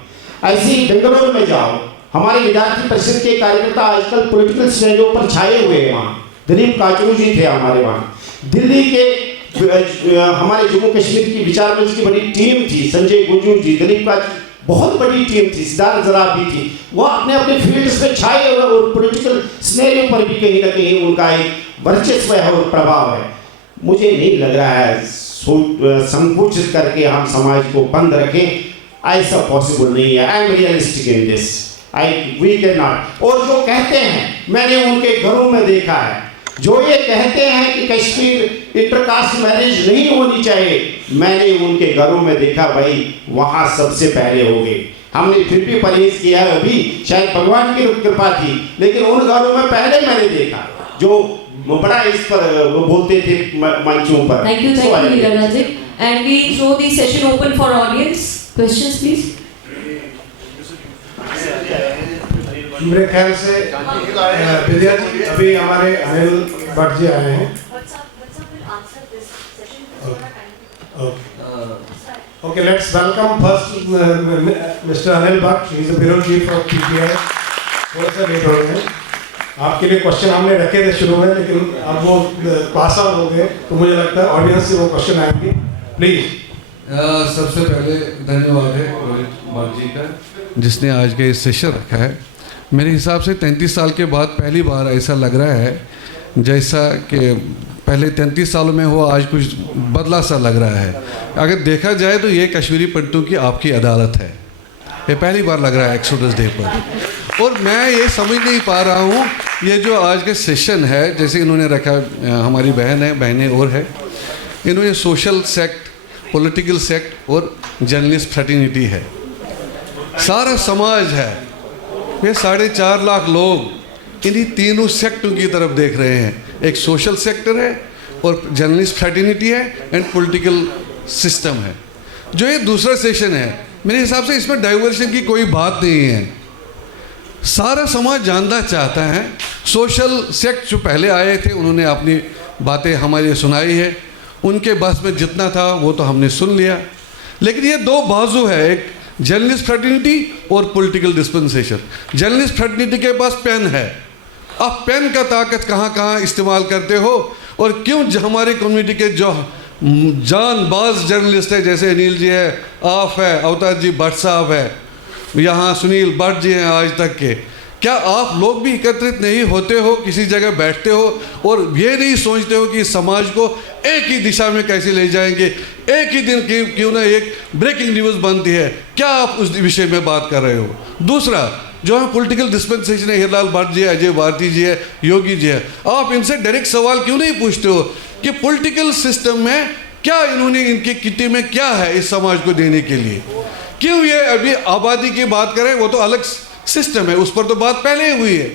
ऐसे ही बेंगलोर में जाओ, हमारे विद्यार्थी परिषद के कार्यकर्ता आजकल पॉलिटिकल स्टेजों पर छाए हुए हैं। वहाँ दिलीप काचरू जी थे हमारे वहाँ। दिल्ली के हमारे जम्मू कश्मीर की विचार मंच की बड़ी टीम थी, संजय गुंजू जी, दिलीप का बहुत बड़ी टीम थी, सिद्धार्थ जराब भी थी, वो अपने अपने फील्ड्स में छाए हुए और पॉलिटिकल स्नेरियो पर भी कहीं ना कहीं उनका एक वर्चस्व है और प्रभाव है। मुझे नहीं लग रहा है संकुचित करके हम समाज को बंद रखें, ऐसा पॉसिबल नहीं है। I am realistic in this, we can not. और जो कहते हैं, मैंने उनके घरों में देखा है, जो ये कहते हैं कि कश्मीर इंटरकास्ट मैरिज नहीं होनी चाहिए, मैंने उनके घरों में देखा भाई वहाँ सबसे पहले हो गए। हमने फिर भी परहेज किया है, अभी शायद भगवान की कृपा थी, लेकिन उन घरों में पहले मैंने देखा जो बड़ा इस पर बोलते थे मंचों पर। Thank you, Hiralal ji. And we throw the session open for audience. Questions, please. मेरे ख्याल से विद्या जी, अभी हमारे अनिल भट्ट जी आए हैं। Okay, let's welcome first Mr. Anil Bhatt. He is the bureau chief of PTI. थोड़ा सा लेट हो गए, आपके लिए क्वेश्चन हमने रखे थे शुरू में, लेकिन अब वो पास आउट हो गए, तो मुझे लगता है ऑडियंस से वो क्वेश्चन आएंगे। प्लीज। सबसे पहले धन्यवाद है रोहित बाग जी का, जिसने आज का ये सेशन रखा है। मेरे हिसाब से 33 साल के बाद पहली बार ऐसा लग रहा है जैसा कि पहले 33 सालों में हुआ, आज कुछ बदला सा लग रहा है। अगर देखा जाए तो ये कश्मीरी पंडितों की आपकी अदालत है, ये पहली बार लग रहा है एक्सोडस डे पर। और मैं ये समझ नहीं पा रहा हूँ, ये जो आज का सेशन है, जैसे इन्होंने रखा, हमारी बहनें और है, इन्होंने सोशल सेक्ट, पॉलिटिकल सेक्ट और जर्नलिस्ट फ्रेटर्निटी है, सारा समाज है, ये 4.5 लाख लोग इन्हीं तीनों सेक्टों की तरफ देख रहे हैं। एक सोशल सेक्टर है और जर्नलिस्ट फ्रेटर्निटी है एंड पॉलिटिकल सिस्टम है। जो ये दूसरा सेशन है, मेरे हिसाब से इसमें डाइवर्शन की कोई बात नहीं है, सारा समाज जानना चाहता है। सोशल सेक्ट जो पहले आए थे उन्होंने अपनी बातें हमारी सुनाई है, उनके बस में जितना था वो तो हमने सुन लिया, लेकिन ये दो बाजू है, एक जर्नलिस्ट फ्रेटर्निटी और पॉलिटिकल डिस्पेंसेशन। जर्नलिस्ट फ्रेटर्निटी के पास पेन है, आप पेन का ताकत कहाँ कहाँ इस्तेमाल करते हो, और क्यों हमारी कम्युनिटी के जो जानबाज जर्नलिस्ट है, जैसे अनिल जी है, आप है, अवतार जी भट्ट साहब है, यहाँ सुनील भट्ट जी हैं आज तक के, क्या आप लोग भी एकत्रित नहीं होते हो, किसी जगह बैठते हो और ये नहीं सोचते हो कि समाज को एक ही दिशा में कैसे ले जाएंगे, एक ही दिन क्यों ना एक ब्रेकिंग न्यूज़ बनती है, क्या आप उस विषय में बात कर रहे हो? दूसरा जो है पॉलिटिकल डिस्पेंसेशन है, हीरालाल भट्ट जी है, अजय भारती जी है, योगी जी है, आप इनसे डायरेक्ट सवाल क्यों नहीं पूछते हो कि पॉलिटिकल सिस्टम में क्या इन्होंने, इनके किटी में क्या है इस समाज को देने के लिए? क्यों ये अभी आबादी की बात करें, वो तो अलग सिस्टम है, उस पर तो बात पहले ही हुई है।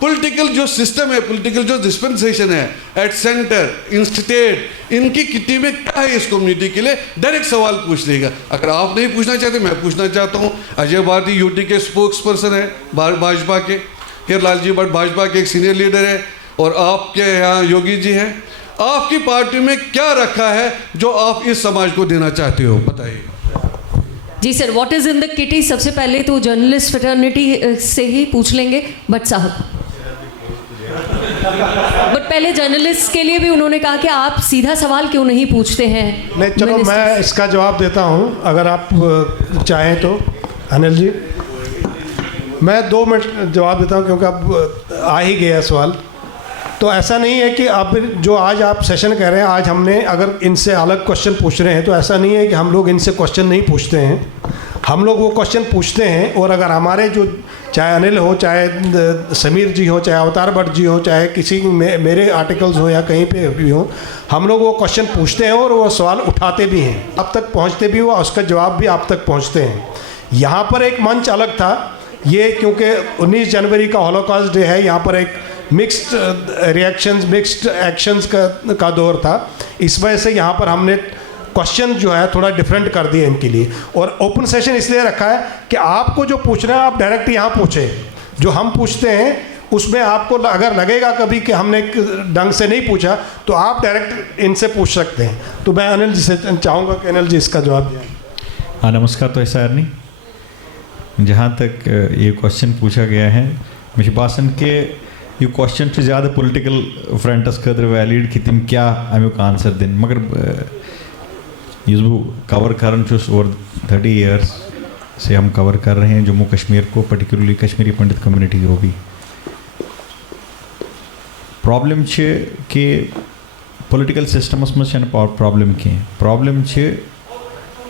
पॉलिटिकल जो सिस्टम है, पॉलिटिकल जो डिस्पेंसेशन है एट सेंटर, इन स्टेट, इनकी किटी में क्या है इस कम्युनिटी के लिए, डायरेक्ट सवाल पूछ लेगा। अगर आप नहीं पूछना चाहते, मैं पूछना चाहता हूँ। अजय भारती यूटी के स्पोक्स पर्सन है भाजपा के, हीरालाल जी भट्ट भाजपा के एक सीनियर लीडर है, और आपके यहाँ योगी जी हैं। आपकी पार्टी में क्या रखा है जो आप इस समाज को देना चाहते हो, बताइए। जी sir, what is in the kitty? सबसे पहले तो जर्नलिस्ट फ्रेटर्निटी से ही पूछ लेंगे भट्ट साहब। बट पहले जर्नलिस्ट के लिए भी उन्होंने कहा कि आप सीधा सवाल क्यों नहीं पूछते हैं? नहीं, चलो मैं इसका जवाब देता हूँ, अगर आप चाहें तो। अनिल जी, मैं 2 मिनट जवाब देता हूँ, क्योंकि अब आ ही गया सवाल। तो ऐसा नहीं है कि अब जो आज आप सेशन कह रहे हैं, आज हमने अगर इनसे अलग क्वेश्चन पूछ रहे हैं, तो ऐसा नहीं है कि हम लोग इनसे क्वेश्चन नहीं पूछते हैं, हम लोग वो क्वेश्चन पूछते हैं। और अगर हमारे जो, चाहे अनिल हो, चाहे समीर जी हो, चाहे अवतार भट्ट जी हो, चाहे किसी मेरे आर्टिकल्स हो या कहीं पे भी हो, हम लोग वो क्वेश्चन पूछते हैं और वो सवाल उठाते भी हैं, आप तक पहुँचते भी हो, उसका जवाब भी आप तक पहुँचते हैं। यहाँ पर एक मंच अलग था, ये क्योंकि 19 जनवरी का हॉलोकॉस्ट डे है, यहाँ पर एक मिक्स्ड रिएक्शंस, मिक्स्ड एक्शंस का दौर था, इस वजह से यहाँ पर हमने क्वेश्चन जो है थोड़ा डिफरेंट कर दिए इनके लिए। और ओपन सेशन इसलिए रखा है कि आपको जो पूछना है आप डायरेक्ट यहाँ पूछें, जो हम पूछते हैं उसमें आपको अगर लगेगा कभी कि हमने ढंग से नहीं पूछा, तो आप डायरेक्ट इनसे पूछ सकते हैं। तो मैं अनिल जी से चाहूँगा कि अनिल जी इसका जवाब दें। हाँ, नमस्कार। तो ऐसा नहीं, जहाँ तक ये क्वेश्चन पूछा गया है, मिशबासन के यह क्वेश्चन ज़्यादा पॉलिटिकल फ्रंटस खतर वैलिड कि तम क्या अमुक आंसर दिन मगर इस बह कवर करान ओवर 30 ईयर्स से हम कवर कर रहे हैं जम्मू कश्मीर को, पर्टिकुलरली कश्मीरी पंडित कम्युनिटी को भी। प्रॉब्लम कि पॉलिटिकल सिस्टमस मज प्रॉब्लम कहीं, प्रॉब्लम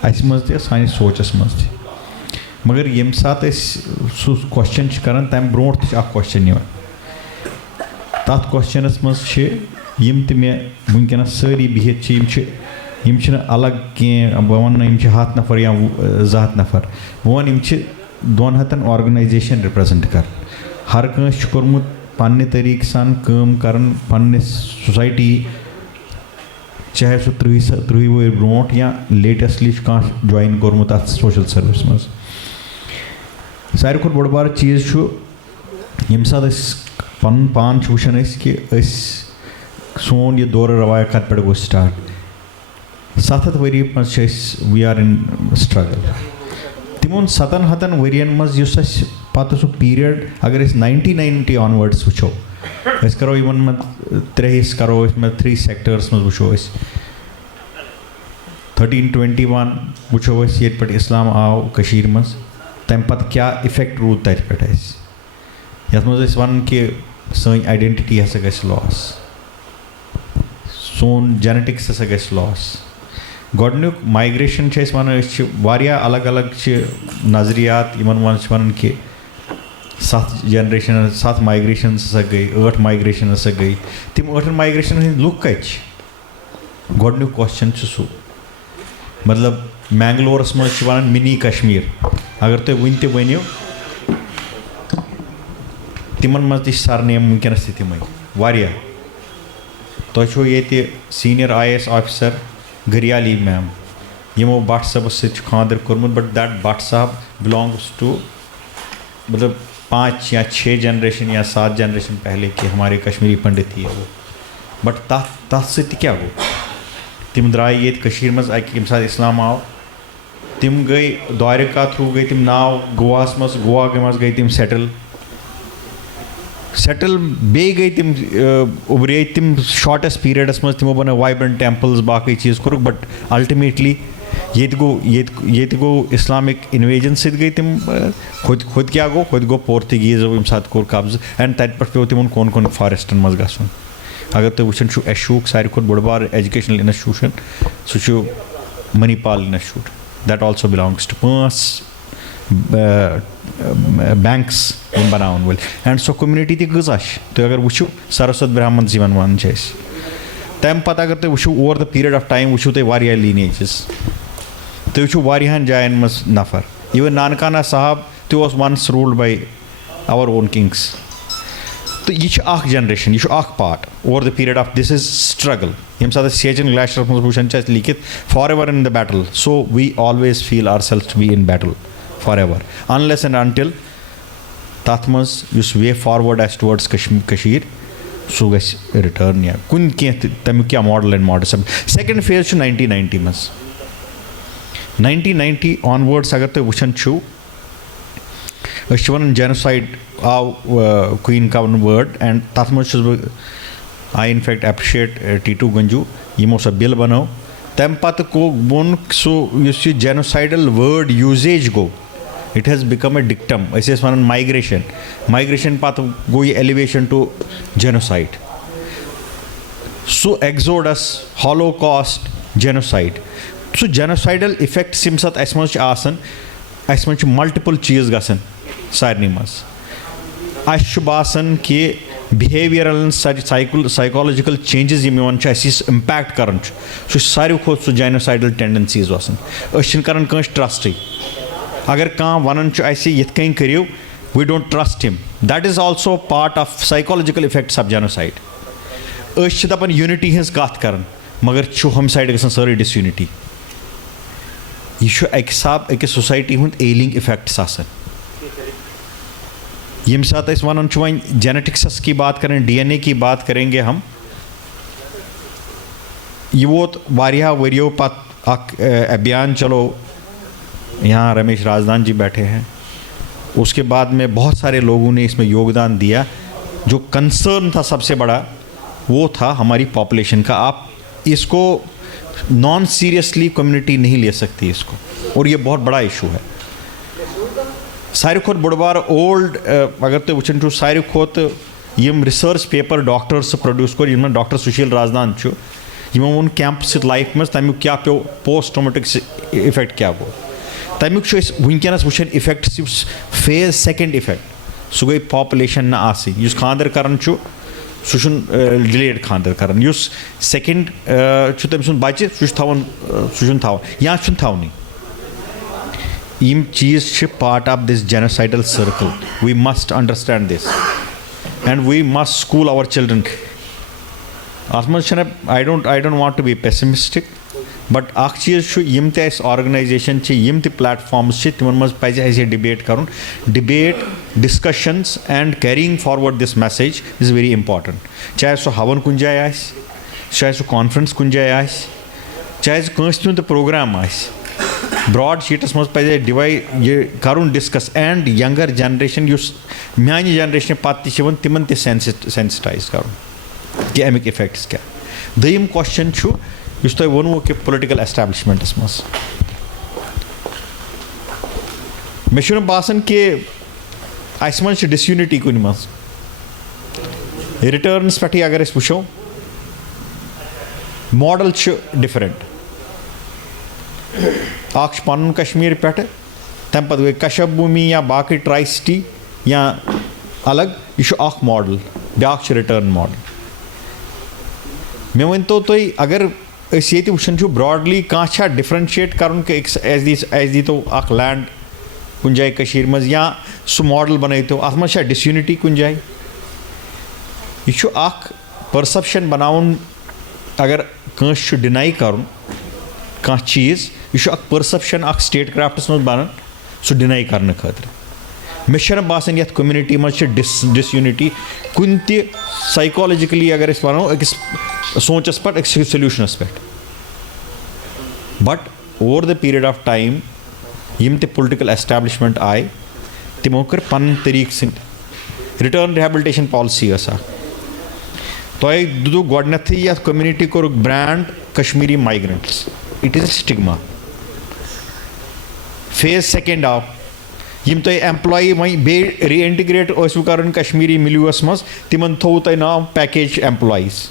अस मज सानिस सोचस मज मगर यम सात सह क्वेश्चन करान तम ब्रो क्वेश्चन तथ क्वेश्चनस मज यम ते मे वनकस सारी बिहित यम अलग कह बह वन 100 नफर या 200 नफर बह वन 200 ऑर्गेनाइजेशन रिप्रेजेंट कर हर कंस कोर्मुत पन्ने तरीक सान काम करन पन्ने सोसाइटी चाहे सह 30 वह ब्रो या लेटेस्टली कह ज्वाइन कोर्मुत अत सोशल सर्विस मज सारे खुद बड़ बार चीज़ यम सात पन पान वुचान कि सोन यह दौर रवाया कत पे गो स्टार्ट 7 वरी मज वी आर इन स्ट्रगल तिमोन 7 वरियन मज पत सह पीरियड अगर 1990 ऑनवर्ड्स वो करो इन मत 3 करो 3 सेक्टर्स मज वो 1321 वो ये पे इस्लाम आव कशीर मज तम पत क्या इफेक्ट रूद तत पे ये मज वन कि सन आइडेंटिटी हसा गस लॉस, सोन जेनेटिक्स हसा गस लॉस। गोडनुक माइग्रेशन वन अलग अलग नजरियात वन कि 7 जनरेशन 7 माइग्रेशन हसा गई 8 माइग्रेशन हसा गई तम 8 माइग्रेशन हंद लुक कत गोडनुक क्वेश्चन सह मतलब मैंगलोरस मज वन मिनी कश्मीर अगर तुम वन तनो तिमन मज सरनेम वनकस तम तुम ये सीनियर IAS ऑफिसर गरियाली मैम यमो भट्ट साहब सत खादर कोर्मुत बट दैट भट्ट साहब बिलोंग्स टू मतलब 5 या 6 जनरेशन या 7 जनरेशन पहले के हमारे कश्मीरी पंडित ही है वो बट तथ सत क्या गो तम द्राय ये कशीर मज यम सात इस्लाम आव तम गई द्वारका थ्रू गई तम नाव गोवास मज गोवा मज गई तम सेटल बे गई तम उभरे तम शॉर्टेस्ट पीरियडस मज तमो बनो वाइब्रेंट टेम्पल्स बाकी चीज़ कोर बट अल्टीमेटली ये गो इस्लामिक इन्वेजन सत गई तम खुद क्या गो पोर्तुगीज़ो यम सात कोर कब्ज एंड तत पे पे तिमन कोन कोन फॉरेस्टन मज गसन अगर तुम वुचान एशूक सारे खुद बड़ बार एजुकेशनल इंस्टीट्यूशन सह Manipal institute that also belongs to 5 banks बनावन वल एंड सो कम्युनिटी ती गजा तुम अगर वो सरस्वत ब्राह्मण वन तम पत अगर तुम वो over the period of time वो तुम लीनेजेस तुम वारियान जायन मज नफर इवन नानकाना साहब तो once ruled by our own kings तो यह जनरेशन यह part over the period of this is struggle यम सात सेजन ग्लेशियर मज वुचान लिखित forever in the battle so we always feel our selves to be in battle forever unless and until तथ मज way forward as towards Kashir सह गस रिटर्न या कुन तमिक क्या मॉडल एंड मॉडल सब सेकंड फेज 1990 मज 1990 ऑनवर्ड्स अगर तुम वुचान वन जेनोसाइड आव क्वीन का वर्ड एंड तथ मज I in fact appreciate Titu Ganju यमो सह बिल बनो तम पत वोन सह जेनोसाइडल वर्ड यूजेज गो it has become a dictum one migration पत गो ये elevation to genocide so exodus holocaust genocide so genocidal effects यम सात अस मज मल्टिपल चीज़ गसन सारे मज अस बासान कि बिहेवियरल साइकोलॉजिकल चेंजेस इम्पैक्ट कर सारे खुद सह जेनोसाइडल टेंडेंसीज कर ट्रस्ट अगर कह वन यथ कन करो we don't trust him that is also part of psychological effects of genocide दपान यूनिटी हज कत कर मगर हम साइड गसान सारी डिसयूनिटी यह अक हिसाब अकिस सोसाइटी हुंद एलिंग इफेक्ट्स आसान यम सात वन वन जेनेटिक्स की बात करें DNA की बात करेंगे हम ये वोत वारिया वरियो पत अभियान चलो यहाँ रमेश राजदान जी बैठे हैं उसके बाद में बहुत सारे लोगों ने इसमें योगदान दिया जो कंसर्न था सबसे बड़ा वो था हमारी पॉपुलेशन का। आप इसको नॉन सीरियसली कम्युनिटी नहीं ले सकती इसको, और ये बहुत बड़ा इशू है। सारी खोत बड़बार ओल्ड अगर तुम वुचन छो सारी खोत यम रिसर्च पेपर डॉक्टर्स प्रोड्यूस कर यम डॉक्टर सुशील राजदान छो यमो वोन कैंप सित लाइफ में तमुक क्या पे पोस्ट ट्रॉमेटिक इफेक्ट क्या गो तमुक छो वनकस वुचन इफेक्ट फेज सेकंड इफेक्ट सह गई पॉपुलेशन ना आसी युस खानदर करन छो सह डिलेड खानदर करन युस सेकंड छु तम सुन बच्चे सह थावन सह थावन या छु थावनी यम चीज part of this genocidal circle. We must understand this and we must school our children. अत मज I don't want to be pessimistic but अख चीज यम ते ऑर्गेनाइजेशन यम ते प्लेटफॉर्म्स तिमन मज पज असे डिबेट करुन। Debate discussions and carrying forward this message is very important. चाहे सो हवन कुन जाए आस, चाहे सो कॉन्फ्रेंस कुन जाए आस, चाहे कंस तुंद प्रोग्राम आस, ब्रॉड शीटस मज पे डिवाइड ये करुन डिस्कस एंड यंगर जनरेशन युस म्यानि जनरेशन पत्त तिमन ते सेंसिटाइज करुन कि अमिक इफेक्ट्स क्या। दोयम क्वेश्चन छु युस तोय वोनवो कि पॉलिटिकल एस्टैब्लिशमेंटस मज मे छु बासन कि अस मज डिसयूनिटी कुन मज रिटर्न्स पे अगर अस वुचो मॉडल छु डिफरेंट। अख पन कश्मीर पे तम पे गई कशब भूमि या बाकी ट्राई सिटी या अलग यह मॉडल ब्या रिटर्न मॉडल। मे वन तो तुम अगर ये वुचन ब्रॉडली कह डिफरेंशिएट कर एज दी तो लैंड कुन जाए कशीर मज या सह मॉडल बन तो अत मज डिसयूनिटी कुन जाए। यह परसेप्शन बनाउन अगर कंस डिनाई कर कह चीज़ यह परसेप्शन स्टेट क्राफ्टस मज बनान सह डिनाई करने खतर। मे बासान ये कम्युनिटी मज डिसयूनिटी कुन त साइकोलॉजिकली अगर वनो अकिस सोचस पे अकिस सोल्यूशनस पे but over the period of time यम त पॉलिटिकल एस्टैब्लिशमेंट आए तिमो कर पन तरीक सिंह रिटर्न रिहेबिलिटेशन पॉलिसी तुह दू गोडनथ ये community core brand Kashmiri migrants it is stigma. Phase second आव यम तुम एम्प्लॉई वही बे री इंटीग्रेट कर कश्मीरी मिलियस मज तिमन थो तुम नाव package employees.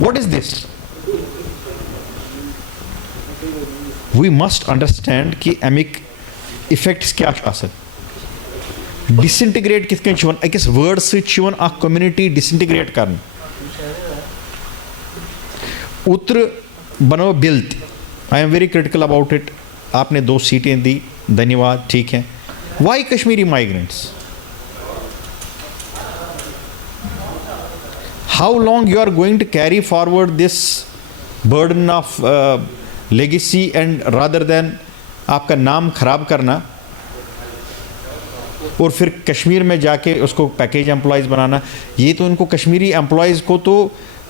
What is this? We must understand कि अमिक इफेक्ट्स क्या डिसइंटीग्रेट कित अकिस वर्ड सवन कम्युनिटी डिसइंटीग्रेट कर उतर बनो बिल। I am very critical about it. आपने 2 सीटें दी, धन्यवाद, ठीक है। Why Kashmiri migrants? How long you are going to carry forward this burden of legacy and rather than आपका नाम खराब करना और फिर कश्मीर में जाके उसको पैकेज एम्प्लॉयज़ बनाना। ये तो इनको कश्मीरी एम्प्लॉयज़ को तो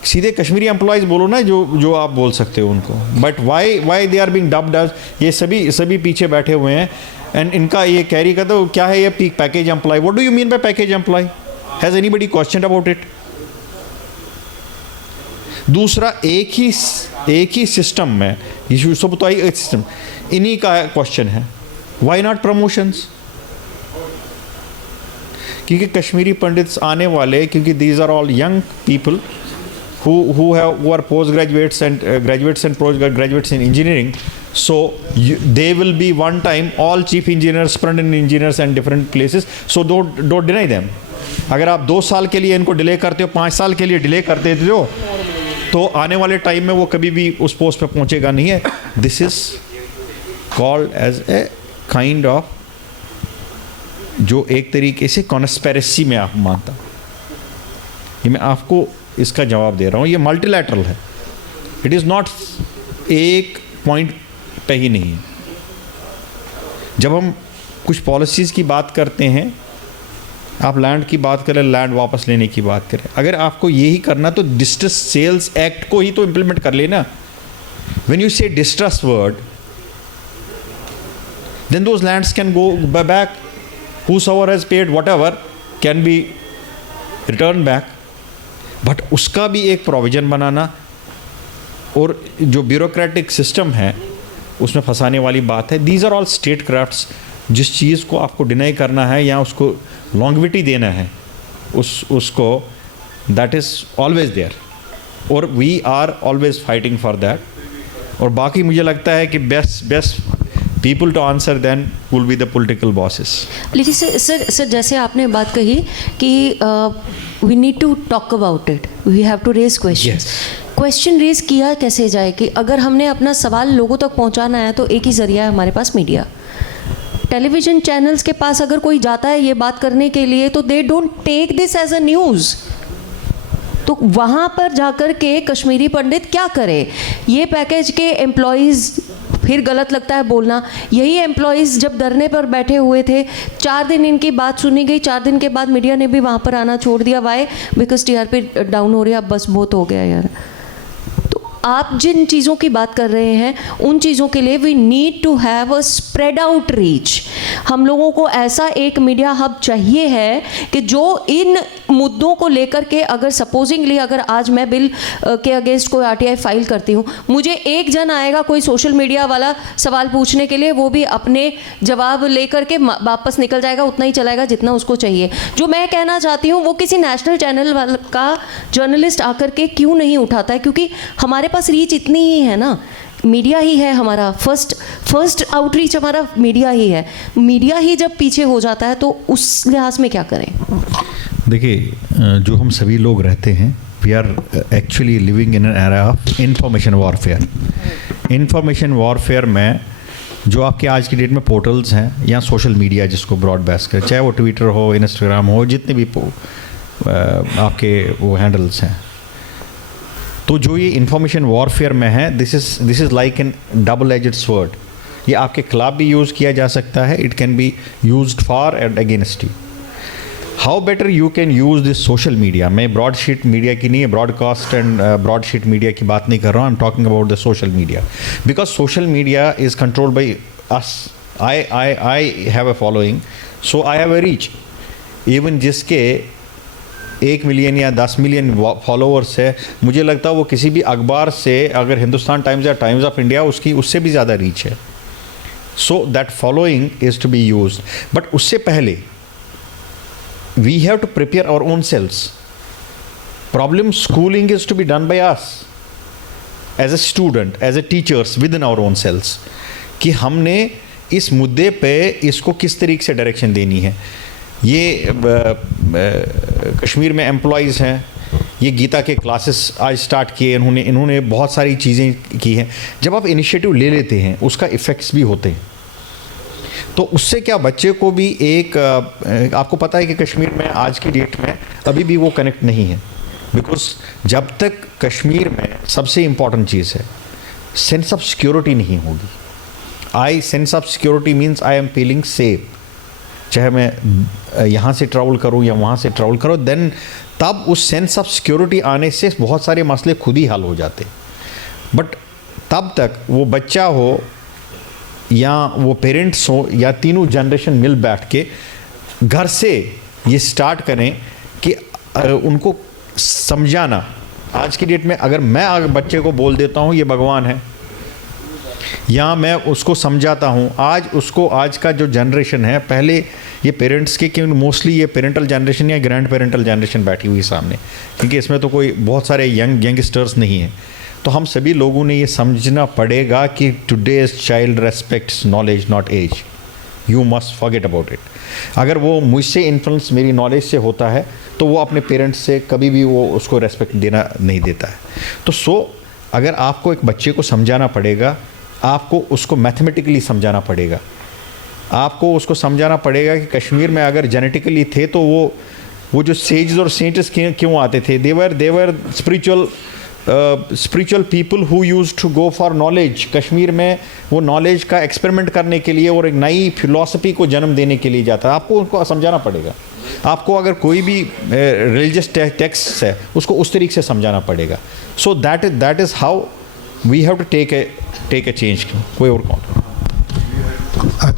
सीधे कश्मीरी एम्प्लॉयज़ बोलो ना जो आप बोल सकते हो उनको। But why they are being dubbed as ये सभी पीछे बैठे हुए हैं एंड इनका ये कैरी का तो क्या है ये package employ. What do you mean by package employ? Has anybody question about it? दूसरा एक ही सिस्टम में सब तो एक सिस्टम इन्हीं का क्वेश्चन है वाई नॉट प्रमोशंस? क्योंकि कश्मीरी पंडित्स आने वाले क्योंकि these are all young people who are postgraduates and graduates and postgraduates in engineering, so they will be one time all chief engineers, superintendent engineers and different places, so don't deny them. अगर आप 2 साल के लिए इनको delay करते हो, 5 साल के लिए डिले करते हो तो आने वाले टाइम में वो कभी भी उस पोस्ट पे पहुंचेगा नहीं है। This is called as a kind of जो एक तरीके से कॉन्स्पिरेसी में आप मानता। ये मैं आपको इसका जवाब दे रहा हूँ, ये मल्टीलैटरल है। इट इज़ नॉट एक पॉइंट पे ही नहीं है। जब हम कुछ पॉलिसीज़ की बात करते हैं, आप लैंड की बात करें, लैंड वापस लेने की बात करें, अगर आपको यही करना तो डिस्ट्रेस सेल्स एक्ट को ही तो इम्प्लीमेंट कर लेना। When you say distress word then those lands can go back, whosoever has paid whatever can be return back, but उसका भी एक प्रोविज़न बनाना, और जो ब्यूरोक्रेटिक सिस्टम है उसमें फंसाने वाली बात है। These are all state crafts. जिस चीज़ को आपको डिनाई करना है या उसको लॉन्गविटी देना है उसको, दैट इज़ ऑलवेज देयर, और we are always fighting for that. और बाकी मुझे लगता है कि best people to answer then will be the political bosses. लेकिन सर जैसे आपने बात कही कि we need to talk about it, we have to raise question raise किया कैसे जाए कि अगर हमने अपना सवाल लोगों तक पहुंचाना है तो एक ही ज़रिया है हमारे पास, मीडिया। टेलीविज़न चैनल्स के पास अगर कोई जाता है ये बात करने के लिए तो they don't take this as a news. तो वहाँ पर जाकर के कश्मीरी पंडित क्या करे? ये पैकेज के एम्प्लॉयज़, फिर गलत लगता है बोलना, यही एम्प्लॉयज़ जब धरने पर बैठे हुए थे, 4 दिन इनकी बात सुनी गई, 4 दिन के बाद मीडिया ने भी वहाँ पर आना छोड़ दिया। वाई? बिकॉज टीआरपी डाउन हो रही है, अब बस बहुत हो गया यार। आप जिन चीज़ों की बात कर रहे हैं उन चीज़ों के लिए we need to have a spread out reach. हम लोगों को ऐसा एक मीडिया हब चाहिए है कि जो इन मुद्दों को लेकर के, अगर सपोजिंगली अगर आज मैं बिल के अगेंस्ट कोई आरटीआई फाइल करती हूँ, मुझे एक जन आएगा कोई सोशल मीडिया वाला सवाल पूछने के लिए, वो भी अपने जवाब लेकर के वापस निकल जाएगा, उतना ही चलाएगा जितना उसको चाहिए। जो मैं कहना चाहती हूँ वो किसी नेशनल चैनल वाला का जर्नलिस्ट आकर के क्यों नहीं उठाता है? क्योंकि हमारे पास रीच इतनी ही है ना, मीडिया ही है हमारा फर्स्ट आउटरीच, हमारा मीडिया ही है। मीडिया ही जब पीछे हो जाता है तो उस लिहाज में क्या करें? देखिए, जो हम सभी लोग रहते हैं, we are actually living in an era of information warfare. Information warfare में जो आपके आज की डेट में पोर्टल्स हैं या सोशल मीडिया जिसको ब्रॉडकास्ट करें, चाहे वो ट्विटर हो, इंस्टाग्राम हो, जितने भी आपके वो हैंडल्स हैं, तो जो ये इंफॉर्मेशन वॉरफेयर में है, this is like an double aged sword. ये आपके खिलाफ भी यूज़ किया जा सकता है, it can be used for and against you. How better you can use this social media. मैं ब्रॉडशीट मीडिया की नहीं, ब्रॉडकास्ट एंड ब्रॉडशीट मीडिया की बात नहीं कर रहा हूँ, I am talking about the social media, because social media is controlled by us. I have a following, so I have a reach. Even जिसके 1 मिलियन या 10 मिलियन फॉलोअर्स है, मुझे लगता है वो किसी भी अखबार से, अगर हिंदुस्तान टाइम्स या टाइम्स ऑफ इंडिया, उससे भी ज़्यादा रीच है। So that following is to be used, but उससे पहले we have to prepare our own selves. Problem schooling is to be done by us as a student, as a teachers within our own selves, कि हमने इस मुद्दे पे इसको किस तरीके से डायरेक्शन देनी है। ये कश्मीर में एम्प्लॉयज़ हैं, ये गीता के क्लासेस आज स्टार्ट किए इन्होंने बहुत सारी चीज़ें की हैं। जब आप इनिशिएटिव ले लेते हैं उसका इफ़ेक्ट्स भी होते हैं, तो उससे क्या बच्चे को भी एक, आपको पता है कि कश्मीर में आज की डेट में अभी भी वो कनेक्ट नहीं है, बिकॉज जब तक कश्मीर में सबसे इम्पॉर्टेंट चीज़ है सेंस ऑफ सिक्योरिटी नहीं होगी। Sense of security means I am feeling safe, चाहे मैं यहाँ से ट्रैवल करूँ या वहाँ से ट्रैवल करूँ, देन तब उस सेंस ऑफ सिक्योरिटी आने से बहुत सारे मसले खुद ही हल हो जाते। बट तब तक वो बच्चा हो या वो पेरेंट्स हो या तीनों जनरेशन मिल बैठ के घर से ये स्टार्ट करें कि उनको समझाना। आज की डेट में अगर मैं बच्चे को बोल देता हूँ ये भगवान है, या मैं उसको समझाता हूँ, आज का जो जनरेशन है, पहले ये पेरेंट्स के, क्योंकि मोस्टली ये पेरेंटल जनरेशन या ग्रैंड पेरेंटल जनरेशन बैठी हुई सामने, क्योंकि इसमें तो कोई बहुत सारे यंगस्टर्स नहीं हैं। तो हम सभी लोगों ने ये समझना पड़ेगा कि today's child respects knowledge not age, you must forget about it. अगर वो मुझसे इन्फ्लुएंस मेरी नॉलेज से होता है तो वो अपने पेरेंट्स से कभी भी वो उसको रेस्पेक्ट देना नहीं देता है। तो अगर आपको एक बच्चे को समझाना पड़ेगा, आपको उसको मैथमेटिकली समझाना पड़ेगा, आपको उसको समझाना पड़ेगा कि कश्मीर में अगर जेनेटिकली थे तो वो जो सेजेस और सेंट्स क्यों आते थे, they were spiritual people who use to go for knowledge. Kashmir में वो नॉलेज का एक्सपेरिमेंट करने के लिए और एक नई फिलॉसफी को जन्म देने के लिए जाता है। आपको उनको समझाना पड़ेगा। आपको अगर कोई भी रिलीजियस टेक्स्ट है उसको उस तरीके से समझाना पड़ेगा। So that is how we have to take a change. कोई और कौन?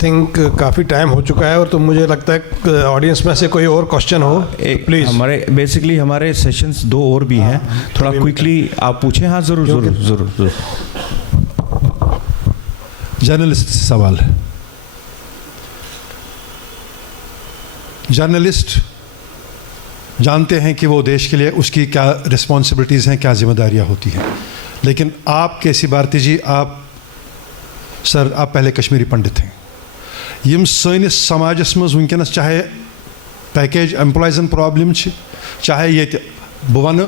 थिंक काफ़ी टाइम हो चुका है और तो मुझे लगता है ऑडियंस में से कोई और क्वेश्चन हो प्लीज़। हमारे बेसिकली हमारे सेशंस 2 और भी हैं, थोड़ा क्विकली आप पूछें। हाँ ज़रूर ज़रूर ज़रूर ज़रूर। जर्नलिस्ट से सवाल है। जर्नलिस्ट जानते हैं कि वो देश के लिए उसकी क्या रिस्पॉन्सिबिलिटीज़ हैं, क्या जिम्मेदारियां होती हैं, लेकिन आप कैसी भारती जी, आप सर आप पहले कश्मीरी पंडित हैं। यम सैनिस समाजस मज वनकस चाहे पैकेज एम्प्लॉयजन प्रॉब्लम चाहे ये बह वन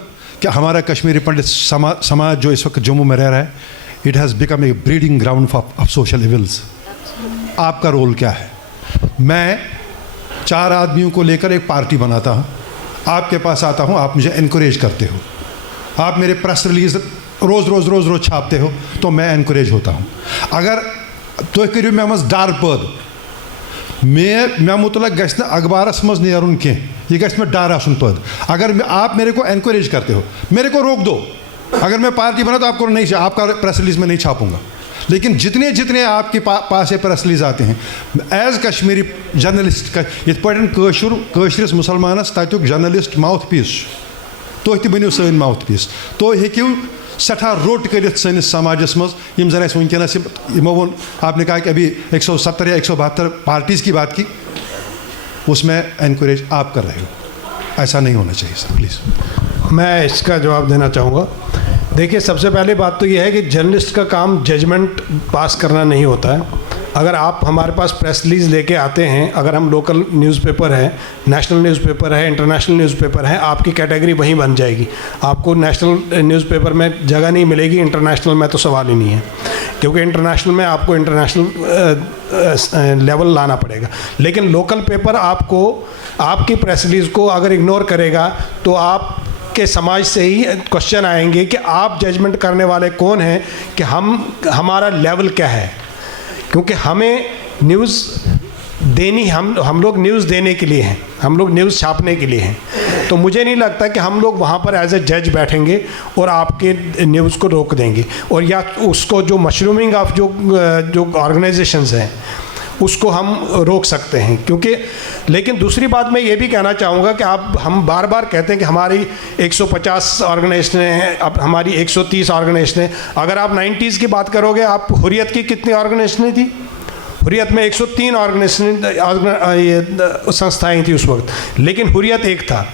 कि हमारा कश्मीरी पंडित समाज जो इस वक्त जम्मू में रह रहा है, it has become A breeding ground of social evils. आपका रोल क्या है? मैं 4 आदमियों को लेकर एक पार्टी बनाता हूँ, आपके पास आता हूँ, आप मुझे इनकरेज करते हो, आप मेरे प्रेस रिलीज रोज़ छापते हो तो मैं इनकरेज होता हूँ। अगर तुम करो मे मज डर पद मे मुतलक गस अखबारस मज नेरुन कह, यह गस में डर आसन पद। अगर आप मेरे को इनकरेज करते हो, मेरे को रोक दो। अगर मैं पार्टी बना तो आपको नहीं, आपका प्रेस रिलीज में नहीं छापूंगा। लेकिन जितने जितने आपके पास प्रेस रिलीज आते हैं, एज कश्मीरी जर्नलिस्ट यश मुसलमानस तक जर्नलिस्ट माउथ पीस, तुम तो बनो सन माउथ पीस, तो हेक्यू सठा रोट कर समाजस मज यम जन वनकस यमो वो आपने कहा कि अभी 170 या 172 पार्टीज़ की बात की, उसमें इनकरेज आप कर रहे हो। ऐसा नहीं होना चाहिए सर, प्लीज़। मैं इसका जवाब देना चाहूँगा। देखिए, सबसे पहली बात तो यह है कि जर्नलिस्ट का काम जजमेंट पास करना नहीं होता है। अगर आप हमारे पास प्रेस रिलीज लेके आते हैं, अगर हम लोकल न्यूज़पेपर है, नेशनल न्यूज़पेपर है, इंटरनेशनल न्यूज़पेपर है, आपकी कैटेगरी वहीं बन जाएगी। आपको नेशनल न्यूज़पेपर में जगह नहीं मिलेगी, इंटरनेशनल में तो सवाल ही नहीं है, क्योंकि इंटरनेशनल में आपको इंटरनेशनल लेवल लाना पड़ेगा। लेकिन लोकल पेपर आपको आपकी प्रेस रिलीज़ को अगर इग्नोर करेगा तो आप के समाज से ही क्वेश्चन आएंगे कि आप जजमेंट करने वाले कौन हैं, कि हमारा लेवल क्या है। क्योंकि हमें न्यूज़ देनी, हम लोग न्यूज़ देने के लिए हैं, हम लोग न्यूज़ छापने के लिए हैं। तो मुझे नहीं लगता कि हम लोग वहाँ पर एज ए जज बैठेंगे और आपके न्यूज़ को रोक देंगे, और या उसको जो मशरूमिंग ऑफ जो ऑर्गेनाइजेशंस हैं उसको हम रोक सकते हैं। क्योंकि लेकिन दूसरी बात मैं ये भी कहना चाहूँगा कि हम बार बार कहते हैं कि हमारी 150 ऑर्गेनाइजेशन हैं, अब हमारी 130 ऑर्गेनाइजेशन हैं। अगर आप 90s की बात करोगे, आप हुर्रियत की कितनी ऑर्गेनाइजेशनें थी? हुर्रियत में 103 ऑर्गेनाइजेशन संस्थाएँ थी उस वक्त, लेकिन हुर्रियत एक था।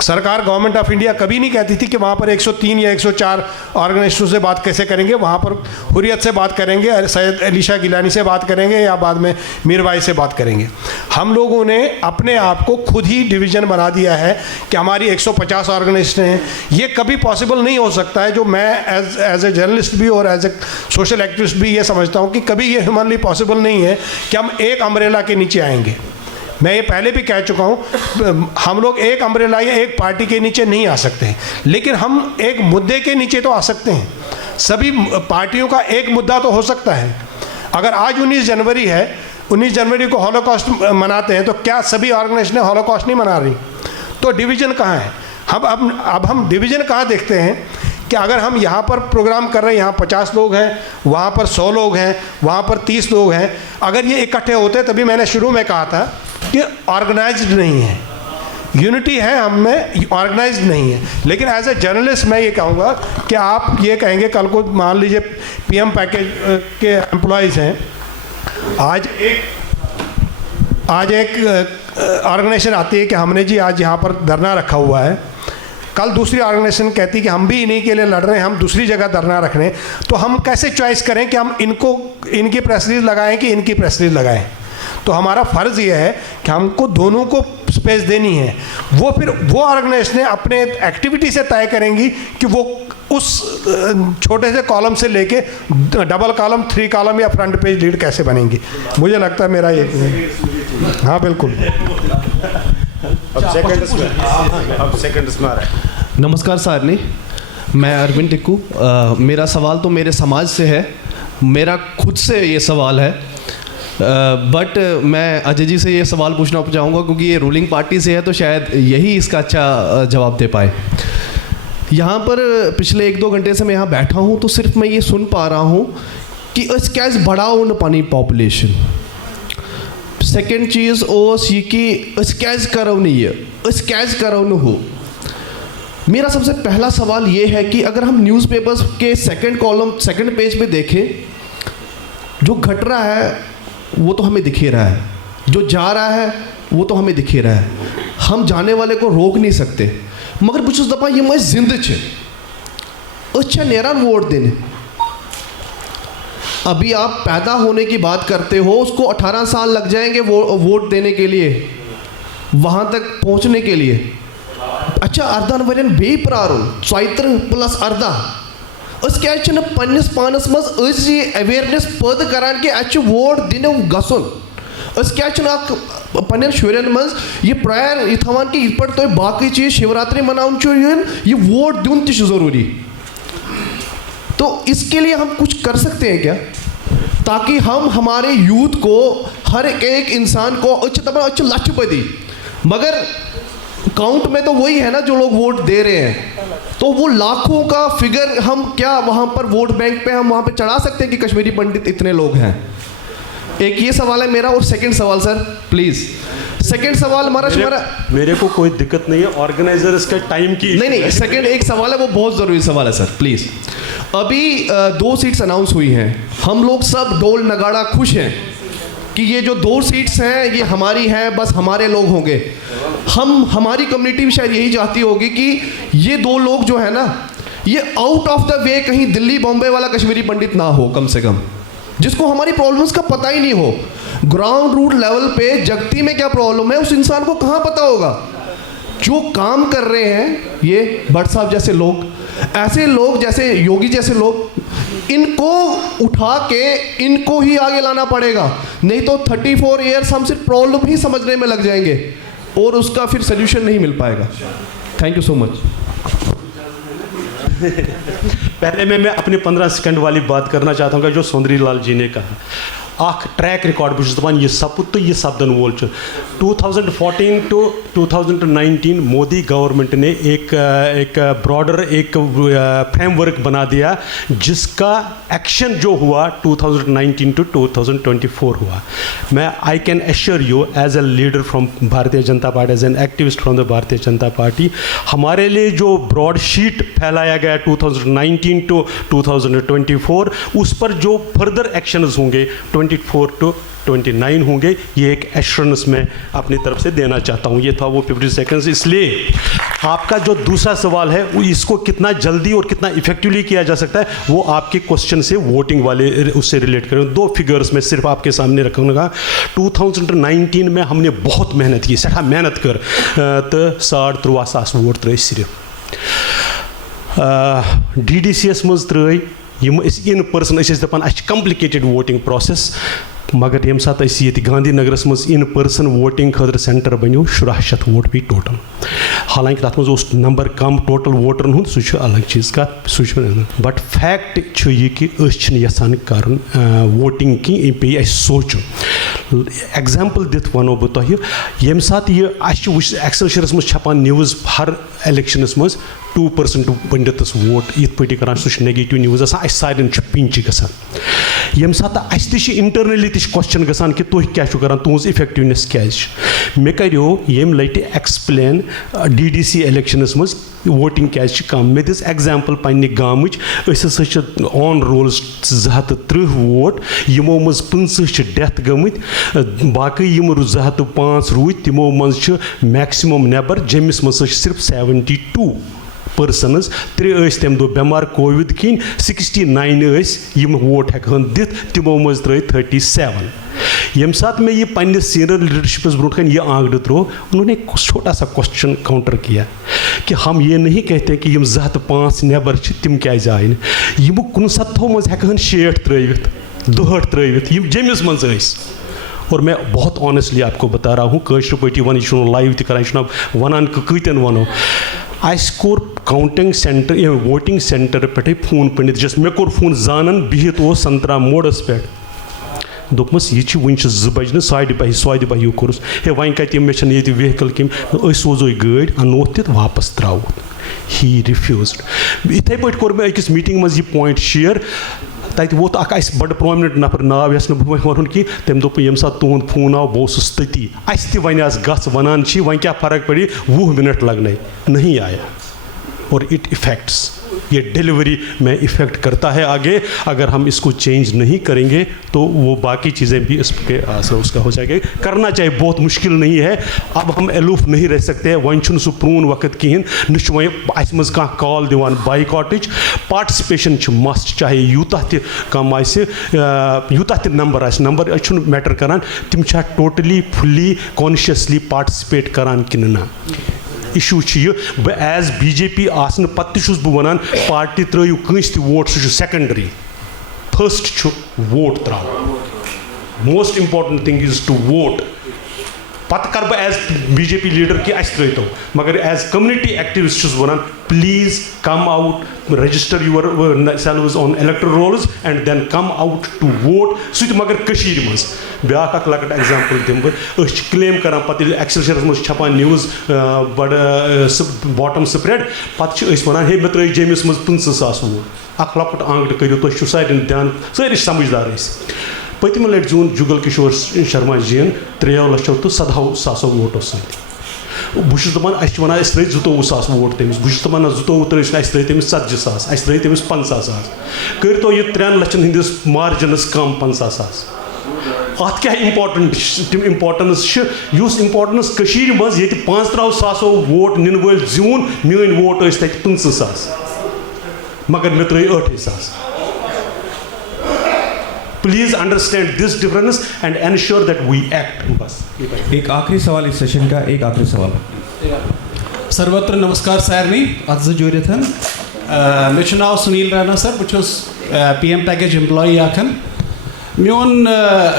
सरकार गवर्नमेंट ऑफ इंडिया कभी नहीं कहती थी कि वहाँ पर 103 या 104 ऑर्गेनाइजेशनों से बात कैसे करेंगे। वहाँ पर हुर्रियत से बात करेंगे, सैयद अली शाह गिलानी से बात करेंगे, या बाद में मीरवाई से बात करेंगे। हम लोगों ने अपने आप को खुद ही डिवीज़न बना दिया है कि हमारी 150 ऑर्गेनाइजेशन हैं। ये कभी पॉसिबल नहीं हो सकता है, जो मैं एज ए जर्नलिस्ट भी और एज ए सोशल एक्टिविस्ट भी ये समझता हूँ कि कभी ये ह्यूमनली पॉसिबल नहीं है कि हम एक अम्ब्रेला के नीचे आएंगे। मैं ये पहले भी कह चुका हूँ, हम लोग एक अम्ब्रेला या एक पार्टी के नीचे नहीं आ सकते हैं, लेकिन हम एक मुद्दे के नीचे तो आ सकते हैं। सभी पार्टियों का एक मुद्दा तो हो सकता है। अगर आज 19 जनवरी है, 19 जनवरी को हॉलोकॉस्ट मनाते हैं, तो क्या सभी ऑर्गेनाइजेशनें हॉलोकॉस्ट नहीं मना रही? तो डिवीज़न कहाँ है? अब हम डिवीज़न कहाँ देखते हैं कि अगर हम यहाँ पर प्रोग्राम कर रहे हैं, यहाँ 50 लोग हैं, वहाँ पर 100 लोग हैं, वहाँ पर 30 लोग हैं, अगर ये इकट्ठे होते, तभी मैंने शुरू में कहा था कि ऑर्गेनाइज्ड नहीं है। यूनिटी है हम में, ऑर्गेनाइज्ड नहीं है। लेकिन एज ए जर्नलिस्ट मैं ये कहूँगा कि आप ये कहेंगे, कल को मान लीजिए पीएम पैकेज के एम्प्लॉयज़ हैं, आज एक ऑर्गेनाइजेशन आती है कि हमने जी आज यहाँ पर धरना रखा हुआ है, कल दूसरी ऑर्गेनाइजेशन कहती है कि हम भी इन्हीं के लिए लड़ रहे हैं, हम दूसरी जगह धरना रख रहे हैं। तो हम कैसे चॉइस करें कि हम इनकी प्रेस रिलीज लगाएं कि इनकी प्रेस रिलीज लगाएं? तो हमारा फ़र्ज़ ये है कि हमको दोनों को स्पेस देनी है। वो फिर वो ऑर्गेनाइजेशन अपने एक्टिविटी से तय करेंगी कि वो उस छोटे से कॉलम से लेके डबल कॉलम, 3 कॉलम या फ्रंट पेज लीड कैसे बनेंगी। मुझे लगता है मेरा ये, हाँ बिल्कुल। अब सेकंड्स में आ रहा है। नमस्कार सारनी, मैं अरविंद टिक्कू। मेरा सवाल तो मेरे समाज से है, मेरा खुद से ये सवाल है, बट मैं अजय जी से ये सवाल पूछना चाहूँगा क्योंकि ये रूलिंग पार्टी से है, तो शायद यही इसका अच्छा जवाब दे पाए। यहाँ पर पिछले 1-2 घंटे से मैं यहाँ बैठा हूँ, तो सिर्फ मैं ये सुन पा रहा हूँ कि क्या इस बढ़ाओ न पानी पॉपुलेशन सेकंड चीज़ ओस ये कि अस कैज करो नहीं ये अस कैज करो न हो। मेरा सबसे पहला सवाल ये है कि अगर हम न्यूज़पेपर्स के सेकंड कॉलम सेकंड पेज पे देखें, जो घट रहा है वो तो हमें दिख ही रहा है, जो जा रहा है वो तो हमें दिख ही रहा है, हम जाने वाले को रोक नहीं सकते। मगर बस दपा ये मैं जिंद नेरान वोट देने। अभी आप पैदा होने की बात करते हो, उसको 18 साल लग जाएंगे वोट देने के लिए, वहाँ तक पहुँचने के लिए। अच्छा अर्दान वरियन बे प्रारुन 34 प्लस अर्दा अस क्या पन्निस पानस मज ये अवेयरनेस पैदा करान कि अच्छे वोट दिन गसन अस क्या पन्न शुरन मज ये प्रायर ये थवान कि इत पे बाकी चीज़ शिवरात्रि मनाउन ये वोट दिन ज़रूरी। तो इसके लिए हम कुछ कर सकते हैं क्या, ताकि हम हमारे यूथ को, हर एक इंसान को अच्छे लक्ष्य पर दी। मगर काउंट में तो वही है ना जो लोग वोट दे रहे हैं, तो वो लाखों का फिगर हम क्या वहाँ पर वोट बैंक पे हम वहाँ पे चढ़ा सकते हैं कि कश्मीरी पंडित इतने लोग हैं। एक ये सवाल है मेरा। और सेकंड सवाल सर प्लीज़, सेकंड सवाल हमारा मेरे को कोई दिक्कत नहीं है ऑर्गेनाइजर्स के टाइम की। नहीं सेकंड एक सवाल है, वो बहुत ज़रूरी सवाल है सर प्लीज़। अभी 2 सीट्स अनाउंस हुई हैं, हम लोग सब डोल नगाड़ा खुश हैं कि ये जो 2 सीट्स हैं ये हमारी हैं, बस हमारे लोग होंगे। हमारी कम्युनिटी भी शायद यही चाहती होगी कि ये 2 लोग जो है ना, ये आउट ऑफ द वे कहीं दिल्ली बॉम्बे वाला कश्मीरी पंडित ना हो, कम से कम जिसको हमारी प्रॉब्लम्स का पता ही नहीं हो। ग्राउंड रूट लेवल पे जगती में क्या प्रॉब्लम है उस इंसान को कहाँ पता होगा। जो काम कर रहे हैं ये भट्ट साहब जैसे लोग, ऐसे लोग जैसे योगी जैसे लोग, इनको उठा के इनको ही आगे लाना पड़ेगा, नहीं तो 34 ईयर्स हम सिर्फ प्रॉब्लम ही समझने में लग जाएंगे और उसका फिर सोल्यूशन नहीं मिल पाएगा। Thank you so much. पहले मैं अपने 15 सेकंड वाली बात करना चाहता हूँ जो सुंदरी लाल जी ने कहा। आख ट्रैक रिकॉर्ड बस दपान यह सपुत तो यह सपदन वोल 2014 टू 2019 मोदी गवर्नमेंट ने एक ब्रॉडर एक फ्रेमवर्क बना दिया जिसका एक्शन जो हुआ 2019 टू 2024 हुआ। मैं I can assure you as a leader from Bharatiya Janata Party, as an activist from the Bharatiya Janata party, हमारे लिए जो ब्रॉड शीट फैलाया गया 2019 टू 2024 उस पर जो फर्दर एक्शंस होंगे 24 टू 29 होंगे, ये एक एश्योरेंस मैं अपनी तरफ से देना चाहता हूँ। ये था वो 50 सेकंड्स। इसलिए आपका जो दूसरा सवाल है वो इसको कितना जल्दी और कितना इफेक्टिवली किया जा सकता है वो आपके क्वेश्चन से वोटिंग वाले उससे रिलेट करें। 2 फिगर्स मैं सिर्फ आपके सामने रखूँगा। 2019 में हमने बहुत मेहनत की, सठा मेहनत कर तो 13,500 वोट त्र सिर्फ DDCS मज त्र इन पर्सन दपान कम्प्लिकेटेड वोटिंग प्रोसेस, मगर ये सात ये गांधी नगरस मज इन पर्सन वोटिंग खतर सेंटर बनो 1700 वोट पे टोटल। हालांकि तथ मज नंबर कम टोटल वोटरन हूँ सह अलग चीज़ का बट फैक्ट ये कि यसान कर वोटिंग की पे सोचुन। एग्जाम्पल दिथ वनो बह तुह ये सात ये एक्सेलशियरस मज छपान न्यूज़ हर इलेक्शनस मज 2% पंडितस वोट इत पे कर सह नेगेटिव न्यूज़ आसान सारे पिंच गसान। ये सात इंटरनली क्वेश्चन गसान कि तुह क्या करान तुज इफेक्टिवनेस क्या मे करो ये लटि एक्सप्लेन DDC इलेक्शनस मज वोटिंग क्या कम। मे दिस एग्जाम्पल पन्ने गामच ऑन रोल्स 230 वोट यमो मज 50 डेथ गमत बाकी 205 रूद तमो मज मैक्सिमम नेबर जमिस मज सिर्फ 72 पर्सनस 3 तम दो बेमार कोविड किन 69 वोट हेकान दित तमो मज त्र 37। ये साथ में ये पन्ने सीनियर लीडरशिप ब्रोट ये आंकड़े त्रो उन्होंने एक छोटा सा क्वेश्चन काउंटर किया कि हम ये नहीं कहते कि 205 नेबर तम क्या आए यम 69 मज हेकान 60 त्रवित 62 त्रवित जमिस मज। और मैं बहुत ऑनेस्टली आपको बता रहा हूँ कशर पे वन यह लाइव तक वन कतन वनो अस कोर काउंटिंग सेंटर वोटिंग सेंटर पे फोन पंडित जस मे कोर फोन जानन बिहित संतरा मोड़स पे दोपमस ये वन 2 बजे 1:30 बजे कोर्स हे वन कत मे व्हीकल कम सोजो गाड़ी अनोत दित वापस त्रोत ही रिफ्यूज्ड। इथे पे कोर मैं अकिस मीटिंग मज यह पॉइंट शेयर तत वोत बड़ प्रोमिनेंट नफर नाव यस बह वन कि तम दोप ये सात तुंद फोन आव बहुत तती अस वन गस वन वन क्या फ़र्क पड़ी 20 मिनट लगने नहीं आया और इट इफ़ेक्ट्स ये डिलीवरी में इफ़ेक्ट करता है आगे। अगर हम इसको चेंज नहीं करेंगे तो वो बाकी चीज़ें भी इसके असर उसका हो जाएगा। करना चाहिए, बहुत मुश्किल नहीं है। अब हम एलूफ नहीं रह सकते। वन सह प्रून वक्त कहें न अस मज कह कॉल दिवान बाइकॉटच पार्टिसिपेशन मस्ट, चाहे यूता कम यूता नंबर नंबर मैटर करान, तिम टोटली फुल्ली कॉन्शियसली पार्टिसिपेट करान कि ना। इशू बह एज BJP आसन पत्त बह वन पार्टी त्रो कंस वोट सह सेकेंडरी, फर्स्ट वोट त्रा। Most important thing is to vote. पत कर बह एज BJP लीडर कि अस त्रो, मगर एज कम्युनिटी एक्टिविस्ट वन please come out, register yourselves on electoral rolls and then come out to vote. सह मगर कशीर मज ब्या लकट एग्जाम्पल दिम बह क्लेम करान पे एक्सेलशरस मज छपान न्यूज़ बड़ बॉटम स्प्रेड पे वन हे मे त्रो जमिस मज 50,000 वोट। अख लकट आंगट करो तुम सारे ध्यान सारे समझदार। पतम लट जून जुगल किशोर शर्मा जीन 3,00,000 तो 17,000 वोटों सत। बहुत दपान अस वन 24,000 वोट तमिस, बहुत दपान 22 त्रो तमिस 40,000, अस त्रो तमिस 50,000। कर तो यह 3 लक्षन हंदिस मार्जिनस कम 50,000। अत क्या इम्पोर्टेंट तम इम्पोर्टेंस इम्पोर्टेंस मज ये 15,000 वोट nin वल जून, मेन वोट 50,000 मगर मे त्रो 8,000। Please understand this difference and ensure that we act. बस एक आखिरी सवाल इस सेशन का, एक आखिरी सवाल। सर्वत्र नमस्कार सारनी अज जोरिथ मे नाव सुनील राणा सर, बहुत PM पैकेज एम्प्लॉई आखन मोन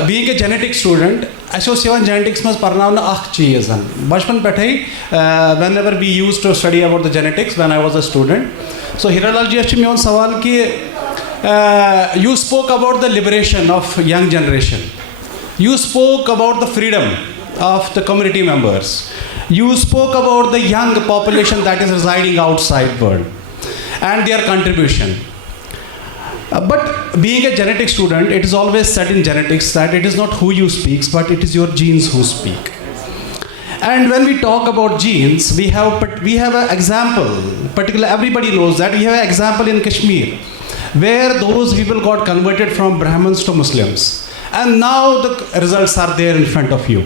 being a genetic student as genetics मज पर्न चीज़ बचपन पे whenever we use to study about the genetics when I was a student. So हीरालॉजी मोन सवाल कि you spoke about the liberation of young generation, you spoke about the freedom of the community members, you spoke about the young population that is residing outside world and their contribution. But being a genetic student, it is always said in genetics that it is not who you speaks, but it is your genes who speak. And when we talk about genes, we have an example, particularly everybody knows that we have an example in Kashmir, where those people got converted from Brahmins to Muslims. And now the results are there in front of you.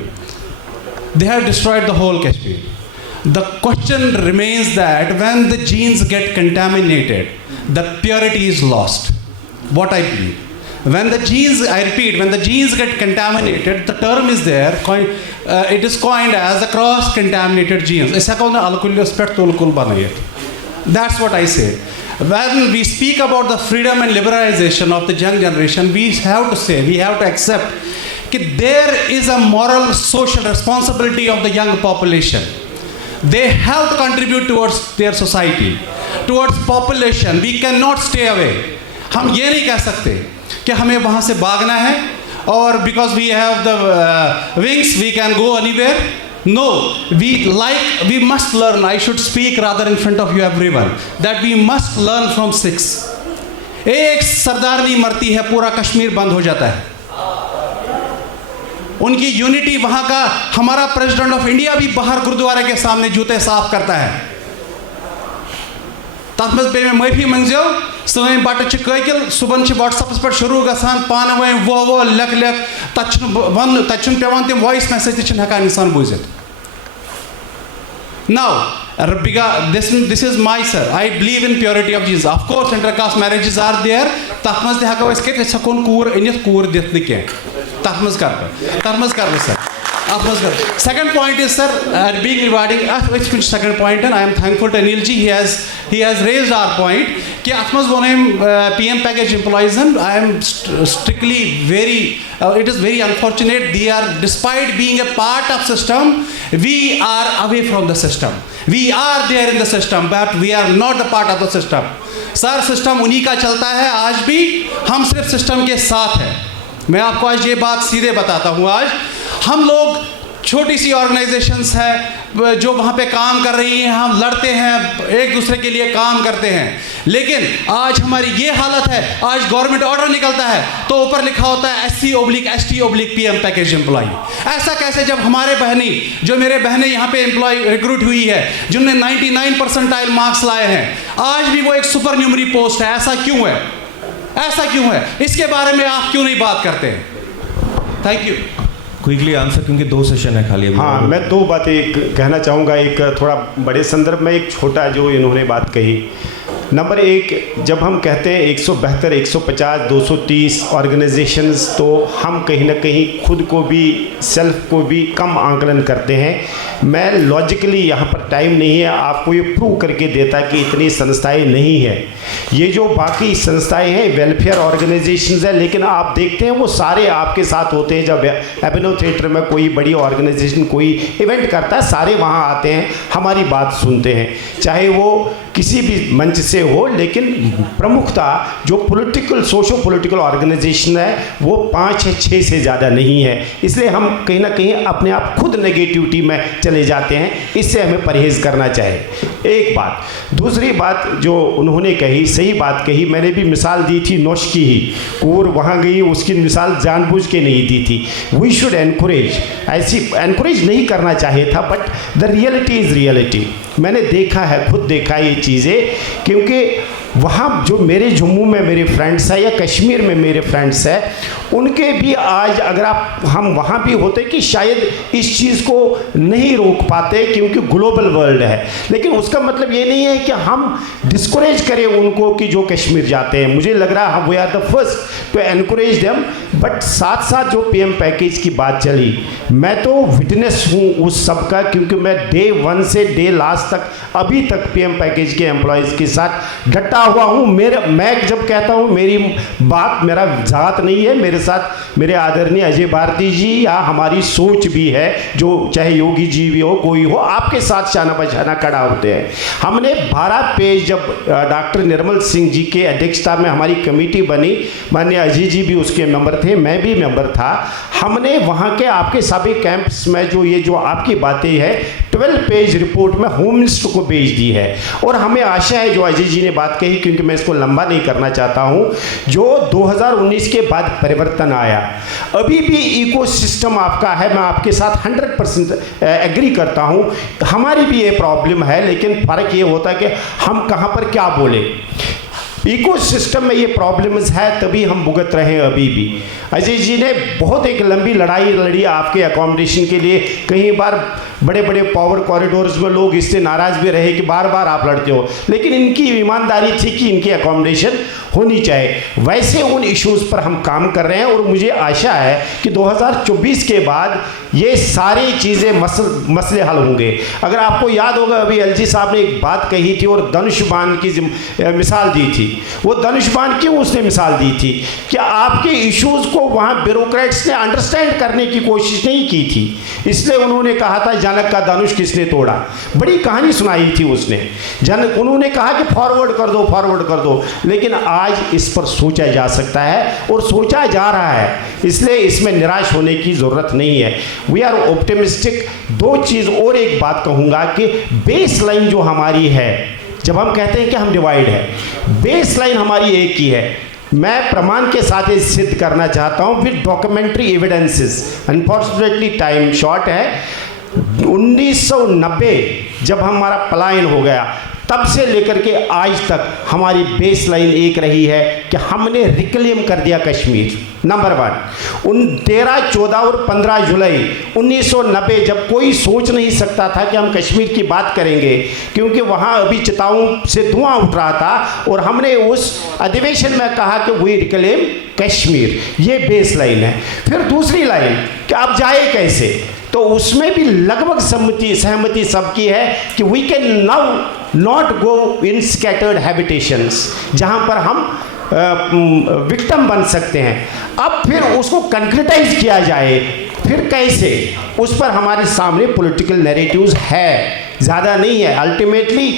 They have destroyed the whole Kashmir. The question remains that when the genes get contaminated, the purity is lost. What I believe. When the genes, I repeat, when the genes get contaminated, the term is there, it is coined as the cross-contaminated genes. That's what I say. When we speak about the freedom and liberalization of the young generation, we have to accept that there is a moral, social responsibility of the young population. They have to contribute towards their society, towards population. We cannot stay away. हम ये नहीं कह सकते कि हमें वहाँ से भागना है और because we have the wings we can go anywhere. No, we must learn. I should speak rather in front of you everyone that we must learn from Sikhs. एक सरदारनी मरती है, पूरा कश्मीर बंद हो जाता है। उनकी यूनिटी वहाँ का, हमारा प्रेसिडेंट ऑफ इंडिया भी बाहर गुरुद्वारे के सामने जूते साफ करता है। तथ मज पे माफी मंगो सन बट ककिल सुबह व्हाट्सअपस पे शुरू गसान पान वन वो लेख लेख तथ पेवान तम वॉइस मैसेज हेकान इंसान बूजित। Now this is my sir, I believe in purity of Jesus. Of course intercaste marriages are there, तथ मज हेको हेकोन कूर अनित कूर दित न कह तथ मज कर sir. Second point is, sir, being regarding second point, and I am thankful to Anil ji. He has raised our point. कि अतमज one PM package employees, and I am strictly it is very unfortunate. They are, despite being a part of system, we are away from the system. We are there in the system, but we are not the part of the system. Sir system उन्हीं का चलता है आज भी, हम सिर्फ system के साथ हैं। मैं आपको आज ये बात सीधे बताता हूँ। आज हम लोग छोटी सी ऑर्गेनाइजेशंस है, जो वहाँ पे काम कर रही हैं, हम लड़ते हैं, एक दूसरे के लिए काम करते हैं। लेकिन आज हमारी ये हालत है, आज गवर्नमेंट ऑर्डर निकलता है तो ऊपर लिखा होता है SC/ST/PM पैकेज एम्प्लॉय। ऐसा कैसे, जब हमारे बहनी, जो मेरे बहनें यहाँ पे एम्प्लॉय रिक्रूट हुई है, जिनने 99 परसेंटाइल मार्क्स लाए हैं, आज भी वो एक सुपर न्यूमरी पोस्ट है। ऐसा क्यों है? ऐसा क्यों है? इसके बारे में आप क्यों नहीं बात करते हैं? Thank you. क्विकली आंसर, क्योंकि 2 सेशन है खाली। हाँ, मैं 2 बातें कहना चाहूँगा। एक थोड़ा बड़े संदर्भ में, एक छोटा जो इन्होंने बात कही। नंबर 1, जब हम कहते हैं 172, 150, 230 ऑर्गेनाइजेशंस, तो हम कहीं ना कहीं खुद को भी, सेल्फ को भी कम आंकलन करते हैं। मैं लॉजिकली, यहाँ पर टाइम नहीं है आपको ये प्रूव करके देता कि इतनी संस्थाएं नहीं है। ये जो बाकी संस्थाएं हैं वेलफेयर ऑर्गेनाइजेशंस है, लेकिन आप देखते हैं वो सारे आपके साथ होते हैं। जब एबिनो थिएटर में कोई बड़ी ऑर्गेनाइजेशन कोई इवेंट करता है, सारे वहाँ आते हैं, हमारी बात सुनते हैं, चाहे वो किसी भी मंच से हो। लेकिन प्रमुखता जो पॉलिटिकल, सोशो पॉलिटिकल ऑर्गेनाइजेशन है वो 5 या 6 से ज़्यादा नहीं है। इसलिए हम कहीं ना कहीं अपने आप खुद नेगेटिविटी में चले जाते हैं। इससे हमें परहेज़ करना चाहिए। एक बात। दूसरी बात जो उन्होंने कही, सही बात कही। मैंने भी मिसाल दी थी नौश की ही, और वहाँ गई, उसकी मिसाल जानबूझ के नहीं दी थी। वी शुड एनकरेज, ऐसी एनकरेज नहीं करना चाहिए था, but the reality is reality. मैंने देखा है, खुद देखा है ये चीज़ें, क्योंकि वहाँ जो मेरे जम्मू में मेरे फ्रेंड्स हैं या कश्मीर में मेरे फ्रेंड्स हैं, उनके भी आज अगर हम वहाँ भी होते कि शायद इस चीज़ को नहीं रोक पाते, क्योंकि ग्लोबल वर्ल्ड है। लेकिन उसका मतलब ये नहीं है कि हम डिस्करेज करें उनको कि जो कश्मीर जाते हैं। मुझे लग रहा है we are the first to encourage them. But साथ साथ जो PM पैकेज की बात चली, मैं तो विटनेस हूँ उस सब का, क्योंकि मैं डे 1 से डे लास्ट तक, अभी तक PM पैकेज के एम्प्लॉयज़ के साथ डटा हुआ हूँ। मैं जब कहता हूँ, मेरी बात, मेरा जात नहीं है, मेरे साथ मेरे आदरणीय अजय भारती जी या हमारी सोच भी है, जो चाहे योगी जी भी हो, कोई हो, आपके साथ शाना बशाना खड़ा होते हैं। हमने 12 पेज, जब डॉक्टर निर्मल सिंह जी के अध्यक्षता में हमारी कमेटी बनी, माननीय अजय जी भी उसके मेंबर थे, मैं भी मेंबर था, हमने वहाँ के आपके सभी कैंप्स में जो आपकी बातें हैं 12 पेज रिपोर्ट में होम मिनिस्टर को भेज दी है। और हमें आशा है, जो अजय जी ने बात कही, क्योंकि मैं इसको लंबा नहीं करना चाहता हूँ, जो 2019 के बाद परिवर्तन आया, अभी भी इकोसिस्टम आपका है, मैं आपके साथ 100% एग्री करता हूँ। हमारी भी ये प्रॉब्लम है, लेकिन फ़र्क ये होता है कि हम कहाँ पर क्या बोले। इकोसिस्टम में ये प्रॉब्लम्स है, तभी हम भुगत रहे हैं अभी भी। अजय जी ने बहुत एक लंबी लड़ाई लड़ी आपके अकोमोडेशन के लिए। कई बार बड़े बड़े पावर कॉरिडोर्स में लोग इससे नाराज़ भी रहे कि बार बार आप लड़ते हो, लेकिन इनकी ईमानदारी थी कि इनकी अकोमोडेशन होनी चाहिए। वैसे उन इश्यूज़ पर हम काम कर रहे हैं, और मुझे आशा है कि 2024 के बाद ये सारी चीज़ें मसले हल होंगे। अगर आपको याद होगा, अभी LG साहब ने एक बात कही थी और धनुष्बाण की मिसाल दी थी। वो धनुष्बाण क्यों उसने मिसाल दी थी कि आपके इश्यूज़ को वहाँ ब्यूरोक्रेट्स ने अंडरस्टैंड करने की कोशिश नहीं की थी, इसलिए उन्होंने कहा था जनक का धनुष किसने तोड़ा। बड़ी कहानी सुनाई थी उसने। उन्होंने कहा कि फॉरवर्ड कर दो, फॉरवर्ड कर दो, लेकिन आज इस पर सोचा जा सकता है और सोचा जा रहा है, इसलिए इसमें निराश होने की ज़रूरत नहीं है। We are optimistic. 2 चीज़ और एक बात कहूँगा कि बेस लाइन जो हमारी है, जब हम कहते हैं कि हम डिवाइड है, बेस लाइन हमारी एक ही है। मैं प्रमाण के साथ ये सिद्ध करना चाहता हूँ with documentary evidences. Unfortunately time short है। 1990 जब हमारा पलायन हो गया, तब से लेकर के आज तक हमारी बेस लाइन एक रही है कि हमने रिक्लेम कर दिया कश्मीर। नंबर 1, 13, 14 और 15 जुलाई 1990, जब कोई सोच नहीं सकता था कि हम कश्मीर की बात करेंगे, क्योंकि वहाँ अभी चिताओं से धुआं उठ रहा था, और हमने उस अधिवेशन में कहा कि वी रिक्लेम कश्मीर। ये बेस लाइन है। फिर दूसरी लाइन कि अब जाए कैसे, तो उसमें भी लगभग सहमति सबकी है कि we can now not go in scattered habitations, जहाँ पर हम विक्टिम बन सकते हैं। अब फिर उसको कंक्रेटाइज किया जाए, फिर कैसे, उस पर हमारे सामने पॉलिटिकल नैरेटिव्स है, ज़्यादा नहीं है। अल्टीमेटली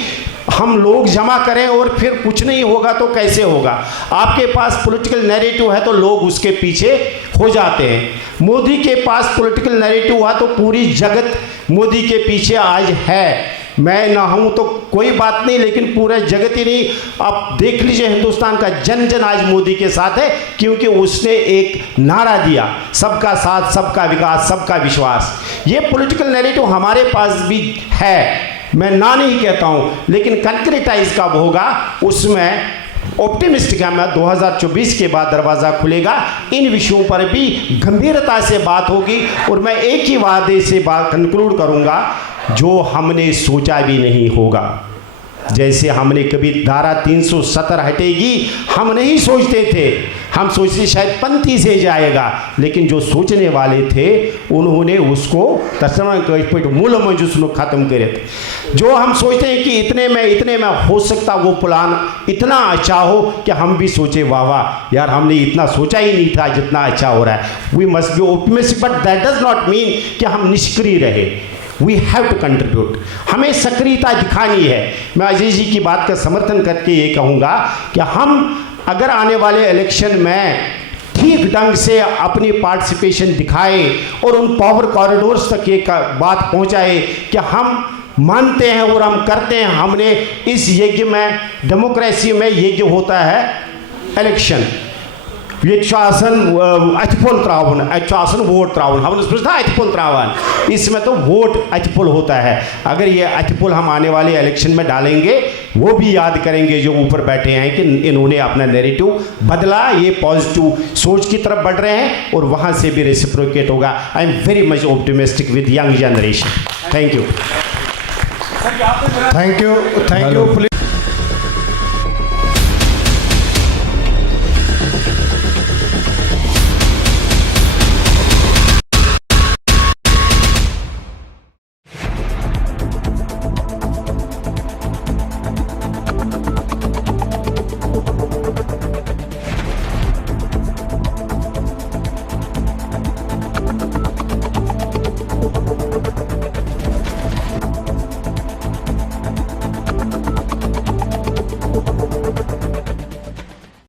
हम लोग जमा करें और फिर कुछ नहीं होगा तो कैसे होगा। आपके पास पॉलिटिकल नैरेटिव है तो लोग उसके पीछे हो जाते हैं। मोदी के पास पॉलिटिकल नैरेटिव हुआ तो पूरी जगत मोदी के पीछे आज है। मैं ना हूँ तो कोई बात नहीं, लेकिन पूरे जगत ही नहीं, आप देख लीजिए हिंदुस्तान का जन जन आज मोदी के साथ है, क्योंकि उसने एक नारा दिया, सबका साथ, सबका विकास, सबका विश्वास। ये पॉलिटिकल नैरेटिव हमारे पास भी है, मैं ना नहीं कहता हूँ, लेकिन कंक्रीटाइज कब होगा उसमें ऑप्टिमिस्टिक है। मैं 2024 के बाद दरवाज़ा खुलेगा, इन विषयों पर भी गंभीरता से बात होगी। और मैं एक ही वादे से बात कंक्लूड करूंगा, जो हमने सोचा भी नहीं होगा। जैसे हमने कभी धारा 370 हटेगी, हम नहीं सोचते थे, हम सोचते शायद पंथी से जाएगा, लेकिन जो सोचने वाले थे उन्होंने उसको मूल मंजूस खत्म करे थे। जो हम सोचते हैं कि इतने में हो सकता वो प्लान इतना अच्छा हो कि हम भी सोचे वाह वाह यार, हमने इतना सोचा ही नहीं था जितना अच्छा हो रहा है। We must be optimistic, but that does not mean कि हम निष्क्रिय रहे। वी हैव टू कंट्रीब्यूट, हमें सक्रियता दिखानी है। मैं अजय जी की बात का समर्थन करके ये कहूँगा कि हम अगर आने वाले इलेक्शन में ठीक ढंग से अपनी पार्टिसिपेशन दिखाए और उन पावर कॉरिडोर्स तक ये बात पहुँचाए कि हम मानते हैं और हम करते हैं, हमने इस यज्ञ में, डेमोक्रेसी में यज्ञ होता है इलेक्शन, अतिफुल त्रावन, वोट त्रावन, हमने सोचा अतिफुल त्रावन, इसमें तो वोट अतिफुल होता है। अगर ये अतिफुल हम आने वाले इलेक्शन में डालेंगे, वो भी याद करेंगे जो ऊपर बैठे हैं कि इन्होंने अपना नैरेटिव बदला, ये पॉजिटिव सोच की तरफ बढ़ रहे हैं और वहाँ से भी रेसिप्रोकेट होगा। आई am very much optimistic with young generation. Thank you. Thank you.